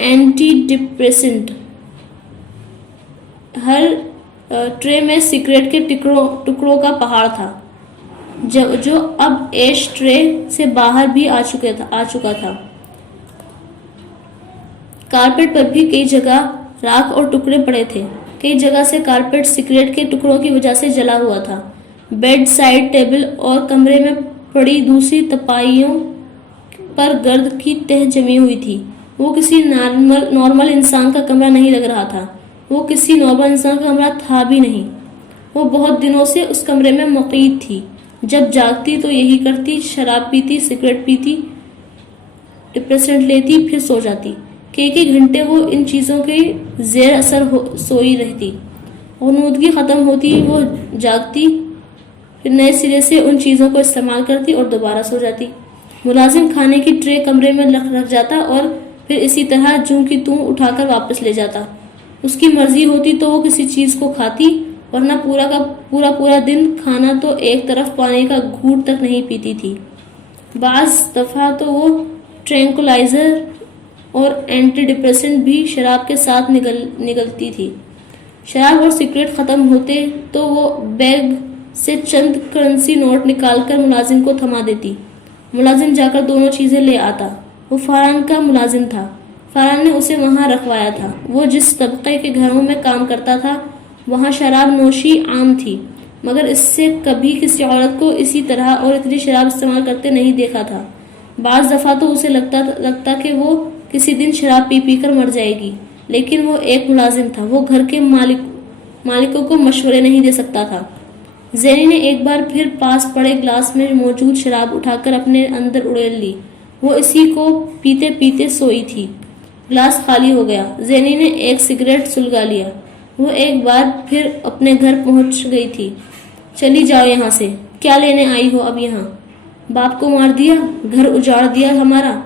اینٹی ڈپریسنٹ۔ ہر ٹرے میں سگریٹ کے ٹکڑوں کا پہاڑ تھا، جو اب ایش ٹرے سے باہر بھی آ چکا تھا۔ کارپیٹ پر بھی کئی جگہ راکھ اور ٹکڑے پڑے تھے۔ کئی جگہ سے کارپیٹ سگریٹ کے ٹکڑوں کی وجہ سے جلا ہوا تھا۔ بیڈ سائڈ ٹیبل اور کمرے میں پڑی دوسری تپائیوں پر گرد کی تہ جمی ہوئی تھی۔ وہ کسی نارمل انسان کا کمرہ نہیں لگ رہا تھا۔ وہ کسی نارمل انسان کا کمرہ تھا بھی نہیں۔ وہ بہت دنوں سے اس کمرے میں مقید تھی۔ جب جاگتی تو یہی کرتی، شراب پیتی، سگریٹ پیتی، ڈپریسنٹ لیتی، پھر سو جاتی۔ کئی گھنٹے وہ ان چیزوں کے زیر اثر سوئی رہتی۔ غنودگی ختم ہوتی، وہ جاگتی، پھر نئے سرے سے ان چیزوں کو استعمال کرتی اور دوبارہ سو جاتی۔ ملازم کھانے کی ٹرے کمرے میں رکھ جاتا اور پھر اسی طرح جوں کی توں اٹھا کر واپس لے جاتا۔ اس کی مرضی ہوتی تو وہ کسی چیز کو کھاتی، ورنہ پورا دن کھانا تو ایک طرف پانی کا گھونٹ تک نہیں پیتی تھی۔ بعض دفعہ تو وہ ٹرینکولائزر اور اینٹی ڈپریسنٹ بھی شراب کے ساتھ نگلتی تھی۔ شراب اور سگریٹ ختم ہوتے تو وہ بیگ سے چند کرنسی نوٹ نکال کر ملازم کو تھما دیتی۔ ملازم جا کر دونوں چیزیں لے آتا۔ وہ فاران کا ملازم تھا۔ فاران نے اسے وہاں رکھوایا تھا۔ وہ جس طبقے کے گھروں میں کام کرتا تھا وہاں شراب نوشی عام تھی، مگر اس سے کبھی کسی عورت کو اسی طرح اور اتنی شراب استعمال کرتے نہیں دیکھا تھا۔ بعض دفعہ تو اسے لگتا کہ وہ کسی دن شراب پی پی کر مر جائے گی، لیکن وہ ایک ملازم تھا، وہ گھر کے مالکوں کو مشورے نہیں دے سکتا تھا۔ زینی نے ایک بار پھر پاس پڑے گلاس میں موجود شراب اٹھا کر اپنے اندر اڑیل لی۔ وہ اسی کو پیتے پیتے سوئی تھی۔ گلاس خالی ہو گیا۔ زینی نے ایک سگریٹ سلگا لیا۔ وہ ایک بار پھر اپنے گھر پہنچ گئی تھی۔ چلی جاؤ یہاں سے، کیا لینے آئی ہو اب یہاں؟ باپ کو مار دیا، گھر اجاڑ دیا ہمارا۔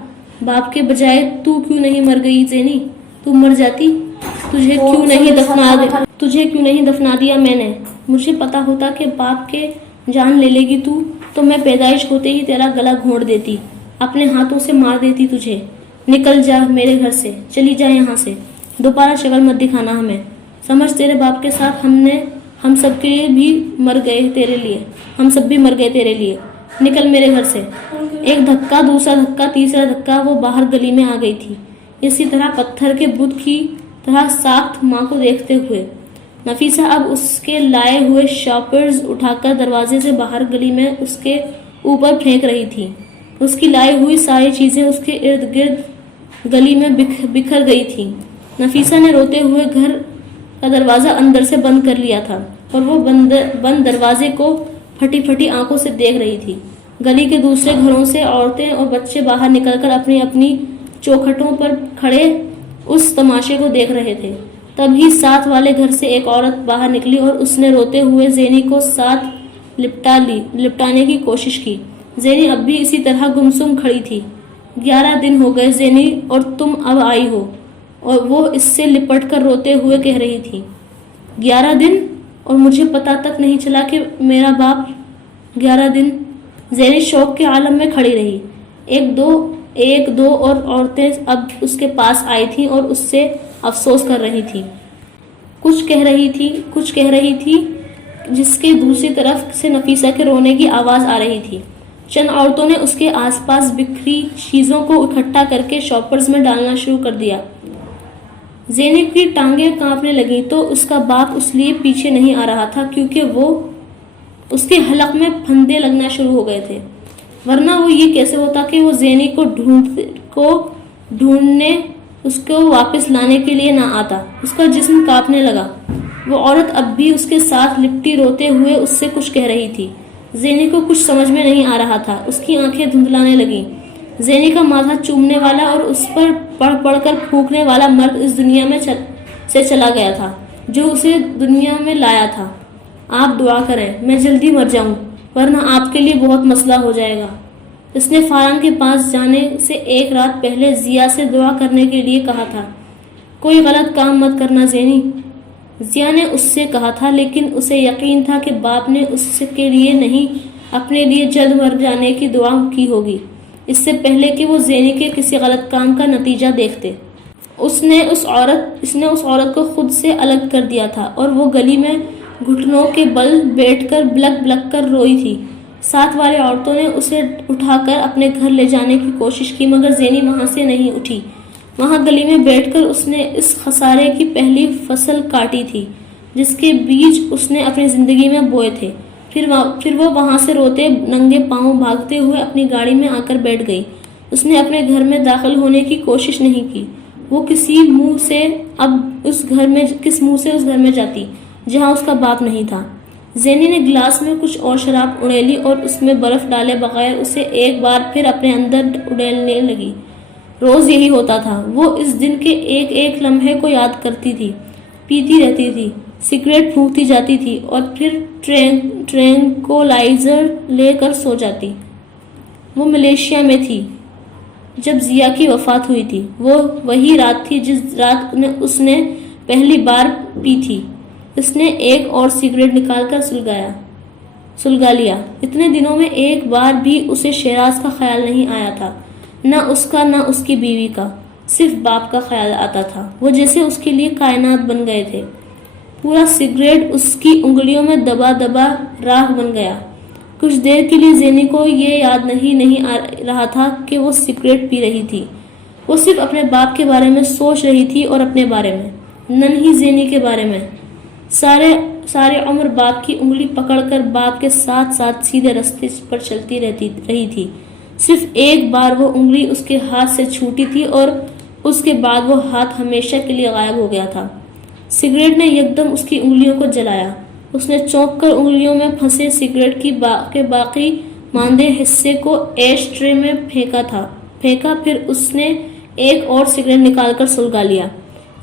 باپ کے بجائے تو کیوں نہیں مر گئی زینی؟ تو مر جاتی، تجھے کیوں نہیں دفنا دیا میں نے؟ مجھے پتا ہوتا کہ باپ کے جان لے لے گی تو میں پیدائش ہوتے ہی تیرا گلا گھونٹ دیتی، اپنے ہاتھوں سے مار دیتی تجھے۔ نکل جا میرے گھر سے، چلی جا یہاں سے، دوبارہ شکل مت دکھانا ہمیں۔ سمجھ تیرے باپ کے ساتھ ہم سب کے لیے بھی مر گئے تیرے لیے، ہم سب بھی مر گئے تیرے لیے۔ نکل میرے گھر سے۔ ایک دھکا، دوسرا دھکا، تیسرا دھکا، وہ باہر گلی میں آ گئی تھی، اسی طرح پتھر کے بت کی طرح ساکت ماں کو دیکھتے ہوئے۔ نفیسہ اب اس کے لائے ہوئے شاپرز اٹھا کر دروازے سے باہر گلی میں اس کے اوپر پھینک رہی تھی۔ اس کی لائی ہوئی ساری چیزیں اس کے ارد گرد گلی میں بکھر گئی تھی۔ نفیسہ نے روتے ہوئے گھر کا دروازہ اندر سے بند کر لیا تھا اور وہ بند دروازے کو پھٹی پھٹی آنکھوں سے دیکھ رہی تھی۔ گلی کے دوسرے گھروں سے عورتیں اور بچے باہر نکل کر اپنی اپنی چوکھٹوں پر کھڑے اس تماشے کو دیکھ رہے تھے۔ تبھی ساتھ والے گھر سے ایک عورت باہر نکلی اور اس نے روتے ہوئے زینی کو ساتھ لپٹانے کی کوشش کی۔ زینی اب بھی اسی طرح گمسم کھڑی تھی۔ 11 دن ہو گئے زینی، اور تم اب آئی ہو؟ اور وہ اس سے لپٹ کر روتے ہوئے کہہ رہی تھی۔ 11 دن، اور مجھے پتا تک نہیں چلا کہ میرا باپ 11 دن۔ زینی شوق کے عالم میں کھڑی رہی۔ ایک دو اور عورتیں اب اس کے پاس آئی تھیں اور اس سے افسوس کر رہی تھی، کچھ کہہ رہی تھی جس کے دوسری طرف سے نفیسہ کے رونے کی آواز آ رہی تھی۔ چند عورتوں نے اس کے آس پاس بکھری چیزوں کو اکٹھا کر کے شاپرز میں ڈالنا شروع کر دیا۔ زینب کی ٹانگیں کانپنے لگیں تو اس کا باپ اس لیے پیچھے نہیں آ رہا تھا کیونکہ اس کے حلق میں پھندے لگنا شروع ہو گئے تھے، ورنہ وہ یہ کیسے ہوتا کہ وہ زینی کو ڈھونڈنے اس کو واپس لانے کے لیے نہ آتا۔ اس کا جسم کانپنے لگا۔ وہ عورت اب بھی اس کے ساتھ لپٹی روتے ہوئے اس سے کچھ کہہ رہی تھی۔ زینی کو کچھ سمجھ میں نہیں آ رہا تھا۔ اس کی آنکھیں دھندلانے لگیں۔ زینی کا ماتھا چومنے والا اور اس پر پڑھ کر پھونکنے والا مرد اس دنیا میں سے چلا گیا تھا جو اسے دنیا میں لایا تھا۔ آپ دعا کریں میں جلدی مر جاؤں، ورنہ آپ کے لیے بہت مسئلہ ہو جائے گا۔ اس نے فاران کے پاس جانے سے ایک رات پہلے ضیا سے دعا کرنے کے لیے کہا تھا۔ کوئی غلط کام مت کرنا زینی، ضیا نے اس سے کہا تھا، لیکن اسے یقین تھا کہ باپ نے اس کے لیے نہیں اپنے لیے جلد مر جانے کی دعا کی ہوگی، اس سے پہلے کہ وہ زینی کے کسی غلط کام کا نتیجہ دیکھتے۔ اس نے اس عورت کو خود سے الگ کر دیا تھا اور وہ گلی میں گھٹنوں کے بل بیٹھ کر بلک بلک کر روئی تھی۔ ساتھ والی عورتوں نے اسے اٹھا کر اپنے گھر لے جانے کی کوشش کی، مگر زینی وہاں سے نہیں اٹھی۔ وہاں گلی میں بیٹھ کر اس نے اس خسارے کی پہلی فصل کاٹی تھی جس کے بیج اس نے اپنی زندگی میں بوئے تھے۔ پھر وہ وہاں سے روتے ننگے پاؤں بھاگتے ہوئے اپنی گاڑی میں آ کر بیٹھ گئی۔ اس نے اپنے گھر میں داخل ہونے کی کوشش نہیں کی۔ وہ کس منہ سے اس گھر میں جاتی جہاں اس کا باپ نہیں تھا۔ زینی نے گلاس میں کچھ اور شراب اڑیلی اور اس میں برف ڈالے بغیر اسے ایک بار پھر اپنے اندر اڑیلنے لگی۔ روز یہی ہوتا تھا۔ وہ اس دن کے ایک ایک لمحے کو یاد کرتی تھی، پیتی رہتی تھی، سگریٹ پھونکتی جاتی تھی اور پھر ٹرینکولائزر لے کر سو جاتی۔ وہ ملیشیا میں تھی جب ضیا کی وفات ہوئی تھی۔ وہ وہی رات تھی جس رات اس نے پہلی بار پی تھی۔ اس نے ایک اور سگریٹ نکال کر سلگا لیا۔ اتنے دنوں میں ایک بار بھی اسے شیراز کا خیال نہیں آیا تھا، نہ اس کا نہ اس کی بیوی کا، صرف باپ کا خیال آتا تھا۔ وہ جیسے اس کے لیے کائنات بن گئے تھے۔ پورا سگریٹ اس کی انگلیوں میں دبا دبا راکھ بن گیا۔ کچھ دیر کے لیے زینی کو یہ یاد نہیں آ رہا تھا کہ وہ سگریٹ پی رہی تھی۔ وہ صرف اپنے باپ کے بارے میں سوچ رہی تھی اور اپنے بارے میں، ننھی زینی کے بارے میں۔ سارے عمر باپ کی انگلی پکڑ کر باپ کے ساتھ ساتھ سیدھے رستے پر چلتی رہی تھی۔ صرف ایک بار وہ انگلی اس کے ہاتھ سے چھوٹی تھی اور اس کے بعد وہ ہاتھ ہمیشہ کے لیے غائب ہو گیا تھا۔ سگریٹ نے یکدم اس کی انگلیوں کو جلایا۔ اس نے چونک کر انگلیوں میں پھنسے سگریٹ کے باقی ماندے حصے کو ایش ٹرے میں پھینکا، پھر اس نے ایک اور سگریٹ نکال کر سلگا لیا۔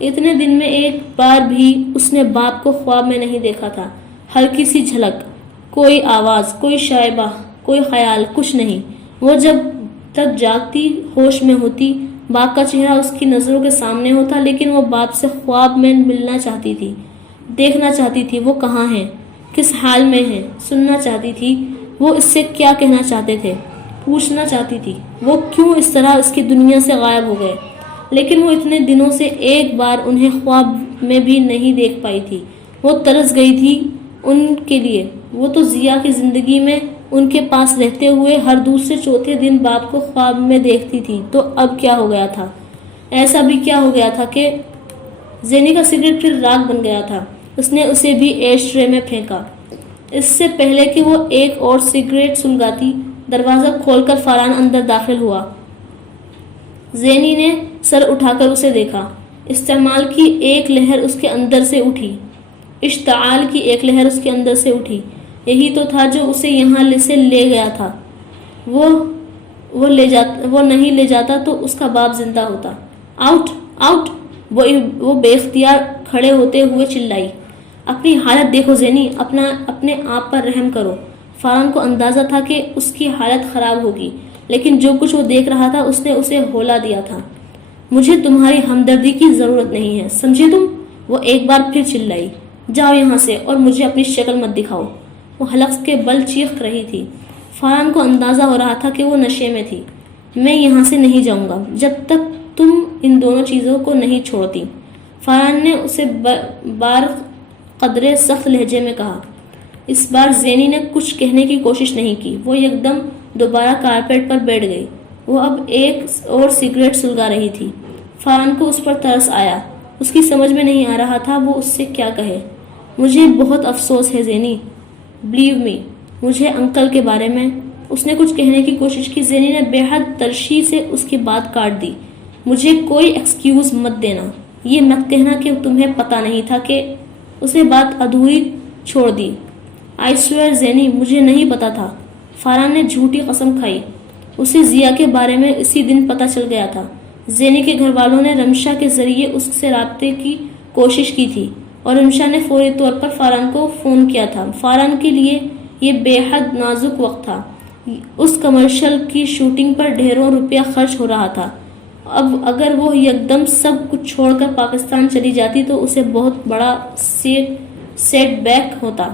اتنے دن میں ایک بار بھی اس نے باپ کو خواب میں نہیں دیکھا تھا۔ ہلکی سی جھلک، کوئی آواز، کوئی شائبہ، کوئی خیال، کچھ نہیں۔ وہ جب تک جاگتی ہوش میں ہوتی، باپ کا چہرہ اس کی نظروں کے سامنے ہوتا، لیکن وہ باپ سے خواب میں ملنا چاہتی تھی، دیکھنا چاہتی تھی وہ کہاں ہیں، کس حال میں ہیں، سننا چاہتی تھی وہ اس سے کیا کہنا چاہتے تھے، پوچھنا چاہتی تھی وہ کیوں اس طرح اس کی دنیا سے غائب ہو گئے، لیکن وہ اتنے دنوں سے ایک بار انہیں خواب میں بھی نہیں دیکھ پائی تھی۔ وہ ترس گئی تھی ان کے لیے۔ وہ تو ضیا کی زندگی میں ان کے پاس رہتے ہوئے ہر دوسرے چوتھے دن باپ کو خواب میں دیکھتی تھی، تو اب کیا ہو گیا تھا؟ ایسا بھی کیا ہو گیا تھا کہ زینی کا سگریٹ پھر راکھ بن گیا تھا۔ اس نے اسے بھی ایش ٹرے میں پھینکا۔ اس سے پہلے کہ وہ ایک اور سگریٹ سلگاتی، دروازہ کھول کر فاران اندر داخل ہوا۔ زینی نے سر اٹھا کر اسے دیکھا۔ استعمال کی ایک لہر اس کے اندر سے اٹھی، اشتعال کی ایک لہر اس کے اندر سے اٹھی۔ یہی تو تھا جو اسے یہاں سے لے گیا تھا۔ وہ نہیں لے جاتا تو اس کا باپ زندہ ہوتا۔ آؤٹ آؤٹ، وہ بے اختیار کھڑے ہوتے ہوئے چلائی۔ اپنی حالت دیکھو زینی، اپنے آپ پر رحم کرو۔ فاران کو اندازہ تھا کہ اس کی حالت خراب ہوگی، لیکن جو کچھ وہ دیکھ رہا تھا اس نے اسے ہولا دیا تھا۔ مجھے تمہاری ہمدردی کی ضرورت نہیں ہے، سمجھے تم؟ وہ ایک بار پھر چلائی۔ جاؤ یہاں سے اور مجھے اپنی شکل مت دکھاؤ۔ وہ حلق کے بل چیخ رہی تھی۔ فاران کو اندازہ ہو رہا تھا کہ وہ نشے میں تھی۔ میں یہاں سے نہیں جاؤں گا جب تک تم ان دونوں چیزوں کو نہیں چھوڑتی، فاران نے اسے بار قدرے سخت لہجے میں کہا۔ اس بار زینی نے کچھ کہنے کی کوشش نہیں کی۔ وہ یکدم دوبارہ کارپیٹ پر بیٹھ گئی۔ وہ اب ایک اور سگریٹ سلگا رہی تھی۔ فاران کو اس پر ترس آیا۔ اس کی سمجھ میں نہیں آ رہا تھا وہ اس سے کیا کہے۔ مجھے بہت افسوس ہے زینی، بلیو می، مجھے انکل کے بارے میں۔ اس نے کچھ کہنے کی کوشش کی۔ زینی نے بے حد ترشی سے اس کی بات کاٹ دی۔ مجھے کوئی ایکسکیوز مت دینا، یہ مت کہنا کہ تمہیں پتہ نہیں تھا کہ۔ اس نے بات ادھوری چھوڑ دی۔ آئی سویئر زینی، مجھے نہیں پتا تھا۔ فاران نے جھوٹی قسم کھائی۔ اسے ضیا کے بارے میں اسی دن پتہ چل گیا تھا۔ زینی کے گھر والوں نے رمشا کے ذریعے اس سے رابطے کی کوشش کی تھی اور رمشا نے فوری طور پر فاران کو فون کیا تھا۔ فاران کے لیے یہ بے حد نازک وقت تھا۔ اس کمرشل کی شوٹنگ پر ڈھیروں روپیہ خرچ ہو رہا تھا۔ اب اگر وہ یکدم سب کچھ چھوڑ کر پاکستان چلی جاتی تو اسے بہت بڑا سیٹ بیک ہوتا۔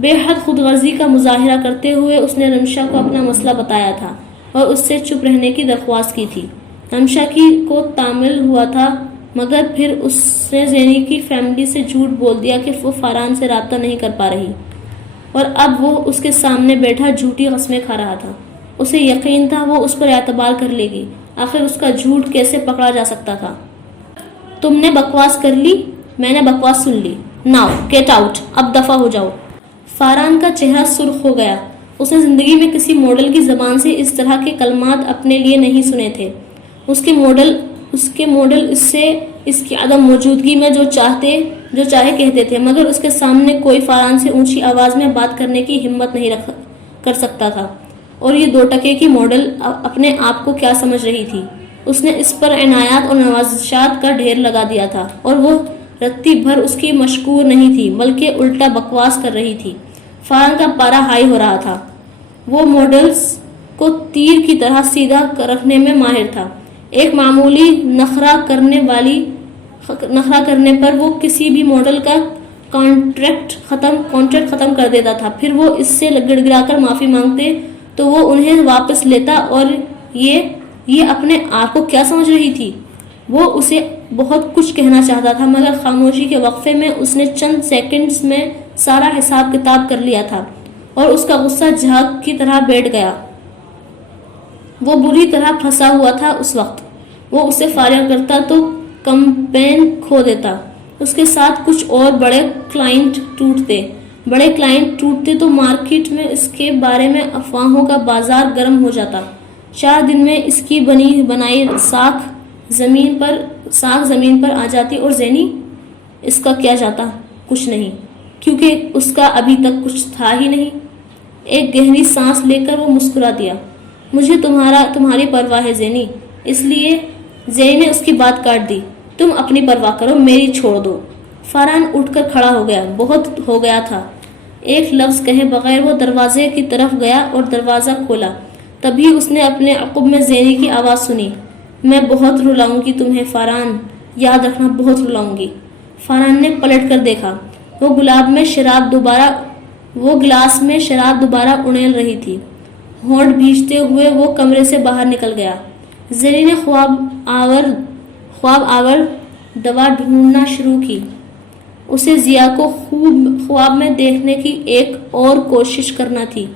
بے حد خود غرضی کا مظاہرہ کرتے ہوئے اس نے رمشا کو اپنا مسئلہ بتایا تھا اور اس سے چپ رہنے کی درخواست کی تھی۔ رمشا کو تعمل ہوا تھا، مگر پھر اس نے زینی کی فیملی سے جھوٹ بول دیا کہ وہ فاران سے رابطہ نہیں کر پا رہی، اور اب وہ اس کے سامنے بیٹھا جھوٹی قسمیں کھا رہا تھا۔ اسے یقین تھا وہ اس پر اعتبار کر لے گی۔ آخر اس کا جھوٹ کیسے پکڑا جا سکتا تھا؟ تم نے بکواس کر لی، میں نے بکواس سن لی۔ ناؤ گیٹ آؤٹ، اب دفع ہو جاؤ۔ فاران کا چہرہ سرخ ہو گیا۔ اس نے زندگی میں کسی ماڈل کی زبان سے اس طرح کے کلمات اپنے لیے نہیں سنے تھے۔ اس کے ماڈل اس کی عدم موجودگی میں جو چاہے کہتے تھے، مگر اس کے سامنے کوئی فاران سے اونچی آواز میں بات کرنے کی ہمت نہیں کر سکتا تھا۔ اور یہ 2 ٹکے کی ماڈل اپنے آپ کو کیا سمجھ رہی تھی؟ اس نے اس پر عنایات اور نوازشات کا ڈھیر لگا دیا تھا، اور وہ رتی بھر اس کی مشکور نہیں تھی بلکہ الٹا بکواس کر رہی تھی۔ فاران کا پارا ہائی ہو رہا تھا۔ وہ ماڈلز کو تیر کی طرح سیدھا رکھنے میں ماہر تھا۔ ایک معمولی نخرہ کرنے پر وہ کسی بھی ماڈل کا کانٹریکٹ ختم کر دیتا تھا۔ پھر وہ اس سے گڑگڑا کر معافی مانگتے تو وہ انہیں واپس لیتا، اور یہ اپنے آپ کو کیا سمجھ رہی تھی؟ وہ اسے بہت کچھ کہنا چاہتا تھا، مگر خاموشی کے وقفے میں اس نے چند سیکنڈز میں سارا حساب کتاب کر لیا تھا، اور اس کا غصہ جھاگ کی طرح بیٹھ گیا۔ وہ بری طرح پھنسا ہوا تھا اس وقت۔ وہ اسے فارغ کرتا تو کمپین کھو دیتا۔ اس کے ساتھ کچھ اور بڑے کلائنٹ ٹوٹتے۔ بڑے کلائنٹ ٹوٹتے تو مارکیٹ میں اس کے بارے میں افواہوں کا بازار گرم ہو جاتا۔ 4 دن میں اس کی بنائی ساکھ زمین پر آ جاتی اور زینی اس کا کیا جاتا؟ کچھ نہیں، کیونکہ اس کا ابھی تک کچھ تھا ہی نہیں۔ ایک گہری سانس لے کر وہ مسکرا دیا۔ مجھے تمہاری پرواہ ہے زینی۔ اس لیے زینی نے اس کی بات کاٹ دی۔ تم اپنی پرواہ کرو، میری چھوڑ دو۔ فاران اٹھ کر کھڑا ہو گیا۔ بہت ہو گیا تھا۔ ایک لفظ کہے بغیر وہ دروازے کی طرف گیا اور دروازہ کھولا۔ تبھی اس نے اپنے عقب میں زینی کی آواز سنی۔ میں بہت رلاؤں گی تمہیں فاران، یاد رکھنا بہت رلاؤں گی۔ فاران نے پلٹ کر دیکھا۔ وہ گلاس میں شراب دوبارہ اڑیل رہی تھی۔ ہونٹ بھیجتے ہوئے وہ کمرے سے باہر نکل گیا۔ زینی نے خواب آور دوا ڈھونڈنا شروع کی۔ اسے ضیا کو خواب میں دیکھنے کی ایک اور کوشش کرنا تھی۔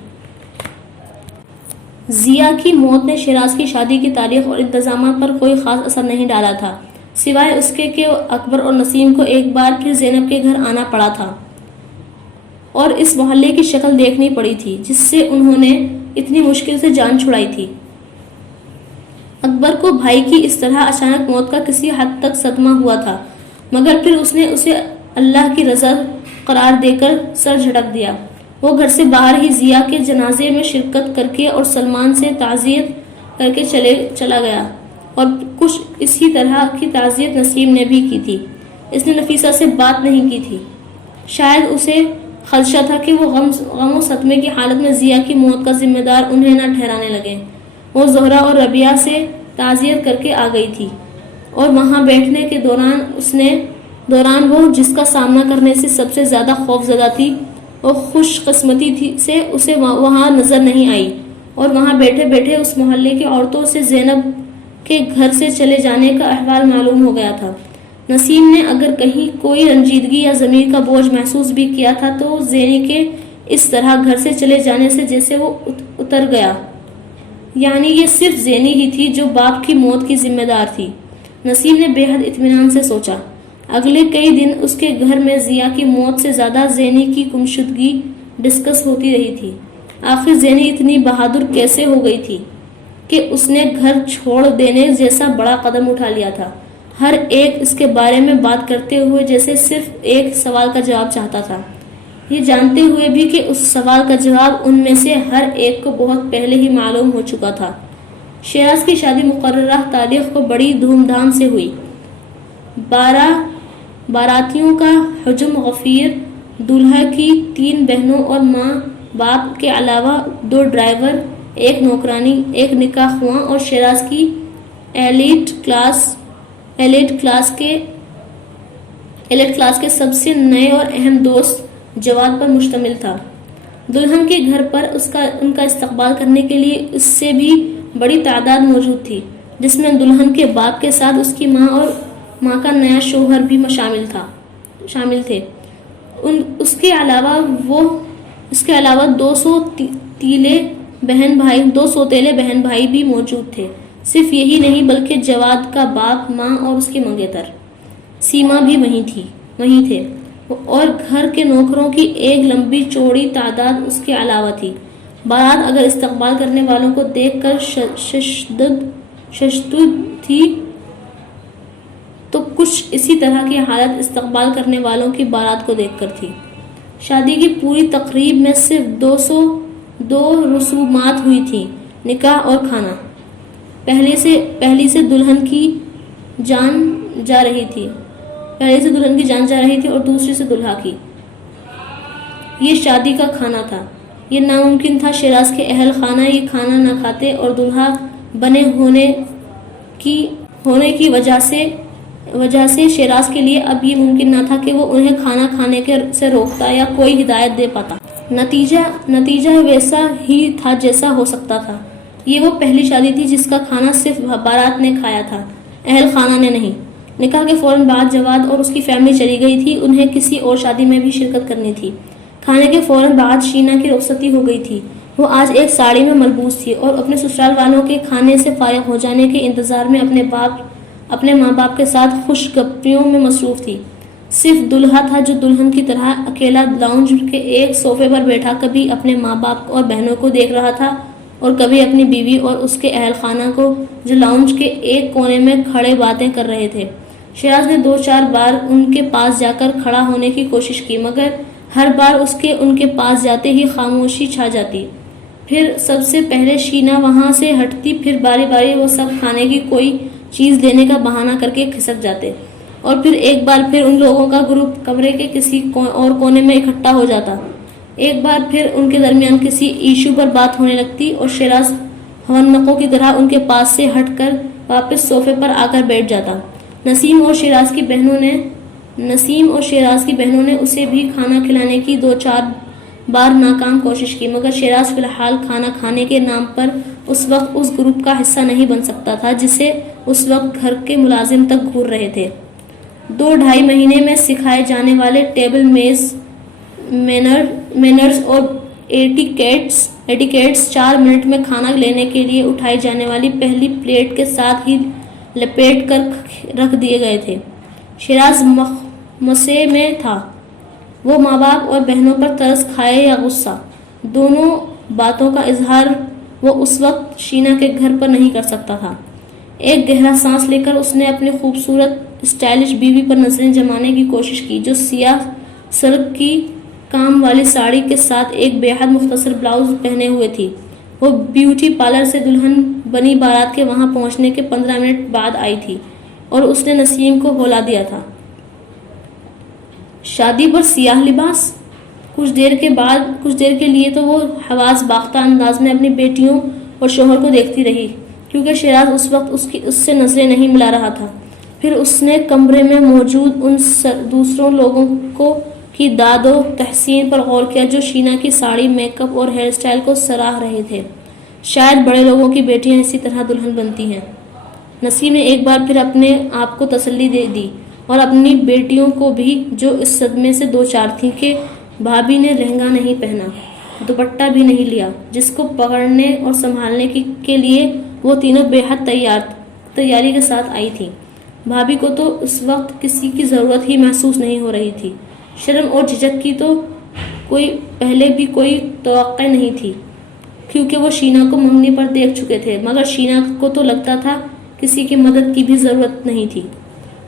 ضیا کی موت نے شیراز کی شادی کی تاریخ اور انتظامات پر کوئی خاص اثر نہیں ڈالا تھا، سوائے اس کے کہ اکبر اور نسیم کو ایک بار پھر زینب کے گھر آنا پڑا تھا اور اس محلے کی شکل دیکھنی پڑی تھی جس سے انہوں نے اتنی مشکل سے جان چھڑائی تھی۔ اکبر کو بھائی کی اس طرح اچانک موت کا کسی حد تک صدمہ ہوا تھا، مگر پھر اس نے اسے اللہ کی رضا قرار دے کر سر جھٹک دیا۔ وہ گھر سے باہر ہی ضیا کے جنازے میں شرکت کر کے اور سلمان سے تعزیت کر کے چلا گیا، اور کچھ اسی طرح کی تعزیت نسیم نے بھی کی تھی۔ اس نے نفیسہ سے بات نہیں کی تھی، شاید اسے خدشہ تھا کہ وہ غم و صدمے کی حالت میں ضیا کی موت کا ذمہ دار انہیں نہ ٹھہرانے لگے۔ وہ زہرا اور ربیہ سے تعزیت کر کے آ گئی تھی، اور وہاں بیٹھنے کے دوران وہ جس کا سامنا کرنے سے سب سے زیادہ خوف زدہ تھی اور خوش قسمتی سے اسے وہاں نظر نہیں آئی، اور وہاں بیٹھے بیٹھے اس محلے کی عورتوں سے زینب کے گھر سے چلے جانے کا احوال معلوم ہو گیا تھا۔ نسیم نے اگر کہیں کوئی رنجیدگی یا ضمیر کا بوجھ محسوس بھی کیا تھا تو زینی کے اس طرح گھر سے چلے جانے سے جیسے وہ اتر گیا، یعنی یہ صرف زینی ہی تھی جو باپ کی موت کی ذمہ دار تھی۔ نسیم نے بے حد اطمینان سے سوچا۔ اگلے کئی دن اس کے گھر میں ضیا کی موت سے زیادہ زینی کی گمشدگی ڈسکس ہوتی رہی تھی۔ آخر زینی اتنی بہادر کیسے ہو گئی تھی کہ اس نے گھر چھوڑ دینے جیسا بڑا قدم اٹھا لیا تھا؟ ہر ایک اس کے بارے میں بات کرتے ہوئے جیسے صرف ایک سوال کا جواب چاہتا تھا، یہ جانتے ہوئے بھی کہ اس سوال کا جواب ان میں سے ہر ایک کو بہت پہلے ہی معلوم ہو چکا تھا۔ شیراز کی شادی مقررہ تاریخ کو بڑی دھوم دھام سے ہوئی۔ 12 باراتیوں کا حجم غفیر، دولہا کی 3 بہنوں اور ماں باپ کے علاوہ 2 ڈرائیور، 1 نوکرانی، 1 نکاح خواں اور شیراز کی ایلیٹ کلاس کے سب سے نئے اور اہم دوست جواد پر مشتمل تھا۔ دلہن کے گھر پر ان کا استقبال کرنے کے لیے اس سے بھی بڑی تعداد موجود تھی، جس میں دلہن کے باپ کے ساتھ اس کی ماں اور ماں کا نیا شوہر بھی شامل تھے۔ اس کے علاوہ 2 سوتیلے بہن بھائی بھی موجود تھے۔ صرف یہی نہیں بلکہ جواد کا باپ، ماں اور اس کی منگیتر سیما بھی وہیں تھے، اور گھر کے نوکروں کی ایک لمبی چوڑی تعداد اس کے علاوہ تھی۔ بارات اگر استقبال کرنے والوں کو دیکھ کر ششدر تھی تو کچھ اسی طرح کی حالت استقبال کرنے والوں کی بارات کو دیکھ کر تھی۔ شادی کی پوری تقریب میں صرف 202 رسومات ہوئی تھیں، نکاح اور کھانا۔ پہلی سے دلہن کی جان جا رہی تھی اور دوسری سے دلہا کی۔ یہ شادی کا کھانا تھا۔ یہ ناممکن تھا شیراز کے اہل خانہ یہ کھانا نہ کھاتے، اور دلہا بنے ہونے کی وجہ سے شیراز کے لیے اب یہ ممکن نہ تھا کہ وہ انہیں کھانا کھانے سے روکتا یا کوئی ہدایت دے پاتا۔ نتیجہ ویسا ہی تھا جیسا ہو سکتا تھا۔ یہ وہ پہلی شادی تھی جس کا کھانا صرف بارات نے کھایا تھا، اہل خانہ نے نہیں۔ نکاح کے فوراً بعد جواد اور اس کی فیملی چلی گئی تھی، انہیں کسی اور شادی میں بھی شرکت کرنی تھی۔ کھانے کے فوراً بعد شینا کی رخصتی ہو گئی تھی۔ وہ آج ایک ساڑی میں ملبوس تھی اور اپنے سسرال والوں کے کھانے سے فارغ ہو جانے کے انتظار میں اپنے ماں باپ کے ساتھ خوش گپیوں میں مصروف تھی۔ صرف دلہا تھا جو دلہن کی طرح اکیلا لاؤنج کے ایک صوفے پر بیٹھا کبھی اپنے ماں باپ اور بہنوں کو دیکھ رہا تھا اور کبھی اپنی بیوی اور اس کے اہل خانہ کو جو لاؤنج کے ایک کونے میں کھڑے باتیں کر رہے تھے۔ شیراز نے 2-4 بار ان کے پاس جا کر کھڑا ہونے کی کوشش کی، مگر ہر بار ان کے پاس جاتے ہی خاموشی چھا جاتی۔ پھر سب سے پہلے شینا وہاں سے ہٹتی، پھر باری باری وہ سب کھانے کی کوئی چیز لینے کا بہانہ کر کے کھسک جاتے، اور پھر ایک بار پھر ان لوگوں کا گروپ کمرے کے کسی اور کونے میں اکٹھا ہو جاتا۔ ایک بار پھر ان کے درمیان کسی ایشو پر بات ہونے لگتی اور شیراز ہونقوں کی طرح ان کے پاس سے ہٹ کر واپس صوفے پر آ کر بیٹھ جاتا۔ نسیم اور شیراز کی بہنوں نے اسے بھی کھانا کھلانے کی 2-4 بار ناکام کوشش کی، مگر شیراز فی الحال کھانا کھانے کے نام پر اس وقت اس گروپ کا حصہ نہیں بن سکتا تھا جسے اس وقت گھر کے ملازم تک گھور رہے تھے۔ 2-2.5 مہینے میں سکھائے جانے والے ٹیبل مینرز اور ایٹیکیٹس 4 منٹ میں کھانا لینے کے لیے اٹھائی جانے والی پہلی پلیٹ کے ساتھ ہی لپیٹ کر رکھ دیے گئے تھے۔ شیراز مخمصے میں تھا۔ وہ ماں باپ اور بہنوں پر ترس کھائے یا غصہ، دونوں باتوں کا اظہار وہ اس وقت شینا کے گھر پر نہیں کر سکتا تھا۔ ایک گہرا سانس لے کر اس نے اپنی خوبصورت اسٹائلش بیوی پر نظریں جمانے کی کوشش کی جو سیاہ سلک کی کام والی ساڑی کے ساتھ ایک بے حد مختصر بلاؤز پہنے ہوئے تھی۔ وہ بیوٹی پارلر سے دلہن بنی بارات کے وہاں پہنچنے کے 15 منٹ بعد آئی تھی اور اس نے نسیم کو بھلا دیا تھا۔ شادی پر سیاہ لباس؟ کچھ دیر کے لیے تو وہ حواس باختہ انداز میں اپنی بیٹیوں اور شوہر کو دیکھتی رہی، کیونکہ شیراز اس وقت اس سے نظریں نہیں ملا رہا تھا۔ پھر اس نے کمرے میں موجود ان دوسروں لوگوں کی داد و تحسین پر غور کیا جو شینا کی ساڑی، میک اپ اور ہیئر سٹائل کو سراہ رہے تھے۔ شاید بڑے لوگوں کی بیٹیاں اسی طرح دلہن بنتی ہیں۔ نسیم نے ایک بار پھر اپنے آپ کو تسلی دے دی اور اپنی بیٹیوں کو بھی، جو اس صدمے سے 2-4 تھیں کہ بھابھی نے لہنگا نہیں پہنا، دوپٹہ بھی نہیں لیا، جس کو پکڑنے اور سنبھالنے کے لیے وہ تینوں بے حد تیاری کے ساتھ آئی تھیں۔ بھابھی کو تو اس وقت کسی کی ضرورت ہی محسوس نہیں ہو رہی تھی۔ شرم اور جھجک کی تو پہلے بھی کوئی توقع نہیں تھی، کیونکہ وہ شینا کو منگنی پر دیکھ چکے تھے، مگر شینا کو تو لگتا تھا کسی کی مدد کی بھی ضرورت نہیں تھی۔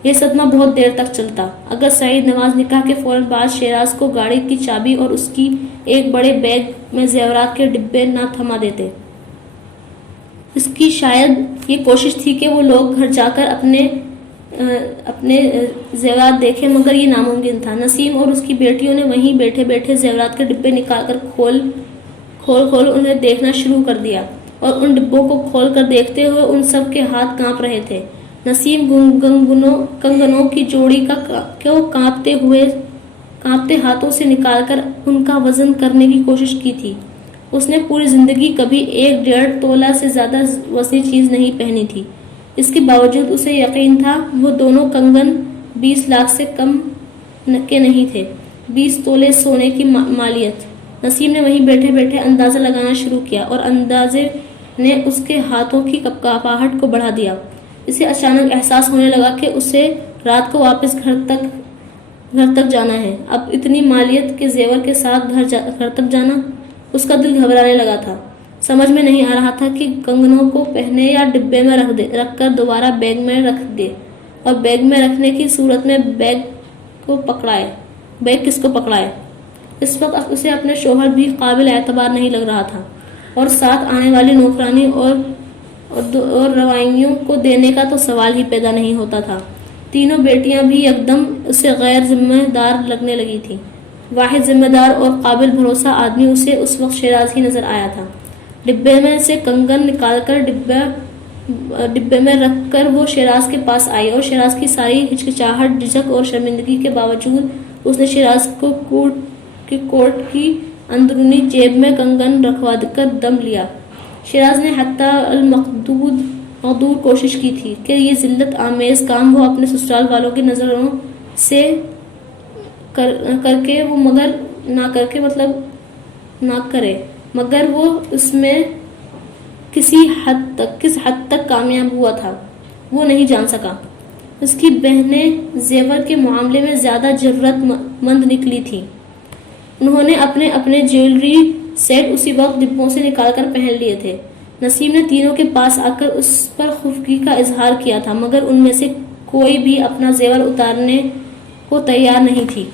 یہ صدمہ بہت دیر تک چلتا۔ اگر سعید نواز نکاح کے فوراً بعد شیراز کو گاڑی کی چابی اور اس کی ایک بڑے بیگ میں زیورات کے ڈبے نہ تھما دیتے۔ اس کی شاید یہ کوشش تھی کہ وہ لوگ گھر جا کر اپنے زیورات دیکھیں، مگر یہ ناممکن تھا۔ نسیم اور اس کی بیٹیوں نے وہیں بیٹھے بیٹھے زیورات کے ڈبے نکال کر کھول انہیں دیکھنا شروع کر دیا، اور ان ڈبوں کو کھول کر دیکھتے ہوئے ان سب کے ہاتھ کانپ رہے تھے۔ نسیم کنگنوں کی جوڑی کو کانپتے ہاتھوں سے نکال کر ان کا وزن کرنے کی کوشش کی تھی۔ اس نے پوری زندگی کبھی 1.5 تولہ سے زیادہ وزنی چیز نہیں پہنی تھی۔ اس کے باوجود اسے یقین تھا وہ دونوں کنگن 20 لاکھ سے کم کے نہیں تھے، 20 تولے سونے کی مالیت۔ نسیم نے وہیں بیٹھے بیٹھے اندازہ لگانا شروع کیا، اور اندازے نے اس کے ہاتھوں کی کپکپاہٹ کو بڑھا دیا۔ اسے اچانک احساس ہونے لگا کہ اسے رات کو واپس گھر تک جانا ہے۔ اب اتنی مالیت کے زیور کے ساتھ گھر تک جانا؟ اس کا دل گھبرانے لگا تھا۔ سمجھ میں نہیں آ رہا تھا کہ کنگنوں کو پہنے یا ڈبے میں رکھ کر دوبارہ بیگ میں رکھ دے، اور بیگ میں رکھنے کی صورت میں بیگ کس کو پکڑائے۔ اس وقت اسے اپنے شوہر بھی قابل اعتبار نہیں لگ رہا تھا، اور ساتھ آنے والی نوکرانی اور روائیوں کو دینے کا تو سوال ہی پیدا نہیں ہوتا تھا۔ تینوں بیٹیاں بھی یکدم اسے غیر ذمہ دار لگنے لگی تھیں۔ واحد ذمہ دار اور قابل بھروسہ آدمی اسے اس وقت شیراز ہی نظر آیا تھا۔ ڈبے میں سے کنگن نکال کر ڈبے میں رکھ کر وہ شیراز کے پاس آئی، اور شیراز کی ساری ہچکچاہٹ، جھجک اور شرمندگی کے باوجود اس نے شیراز کو کوٹ کی اندرونی جیب میں کنگن رکھوا کر دم لیا۔ شیراز نے حتی المقدور کوشش کی تھی کہ یہ ذلت آمیز کام وہ اپنے سسرال والوں کی نظروں سے مگر وہ اس میں کس حد تک کامیاب ہوا تھا وہ نہیں جان سکا۔ اس کی بہنیں زیور کے معاملے میں زیادہ ضرورت مند نکلی تھیں۔ انہوں نے اپنے اپنے جیولری سیٹ اسی وقت ڈبوں سے نکال کر پہن لیے تھے۔ نسیم نے تینوں کے پاس آ کر اس پر خفگی کا اظہار کیا تھا، مگر ان میں سے کوئی بھی اپنا زیور اتارنے کو تیار نہیں تھی۔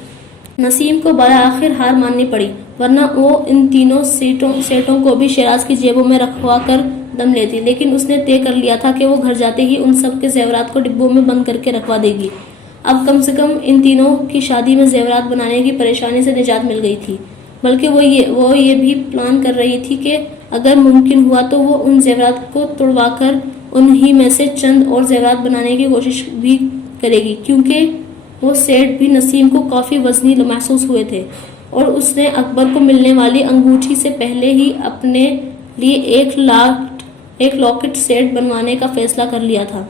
نسیم کو بالآخر ہار ماننی پڑی، ورنہ وہ ان تینوں سیٹوں کو بھی شیراز کی جیبوں میں رکھوا کر دم لیتی، لیکن اس نے طے کر لیا تھا کہ وہ گھر جاتے ہی ان سب کے زیورات کو ڈبوں میں بند کر کے رکھوا دے گی۔ اب کم سے کم ان تینوں کی شادی میں زیورات بنانے کی پریشانی سے نجات مل گئی تھی، بلکہ وہ یہ بھی پلان کر رہی تھی کہ اگر ممکن ہوا تو وہ ان زیورات کو توڑوا کر انہی میں سے چند اور زیورات بنانے کی کوشش بھی کرے گی، کیونکہ وہ سیٹ بھی نسیم کو کافی وزنی محسوس ہوئے تھے اور اس نے اکبر کو ملنے والی انگوٹھی سے پہلے ہی اپنے لیے ایک لاکٹ سیٹ بنوانے کا فیصلہ کر لیا تھا،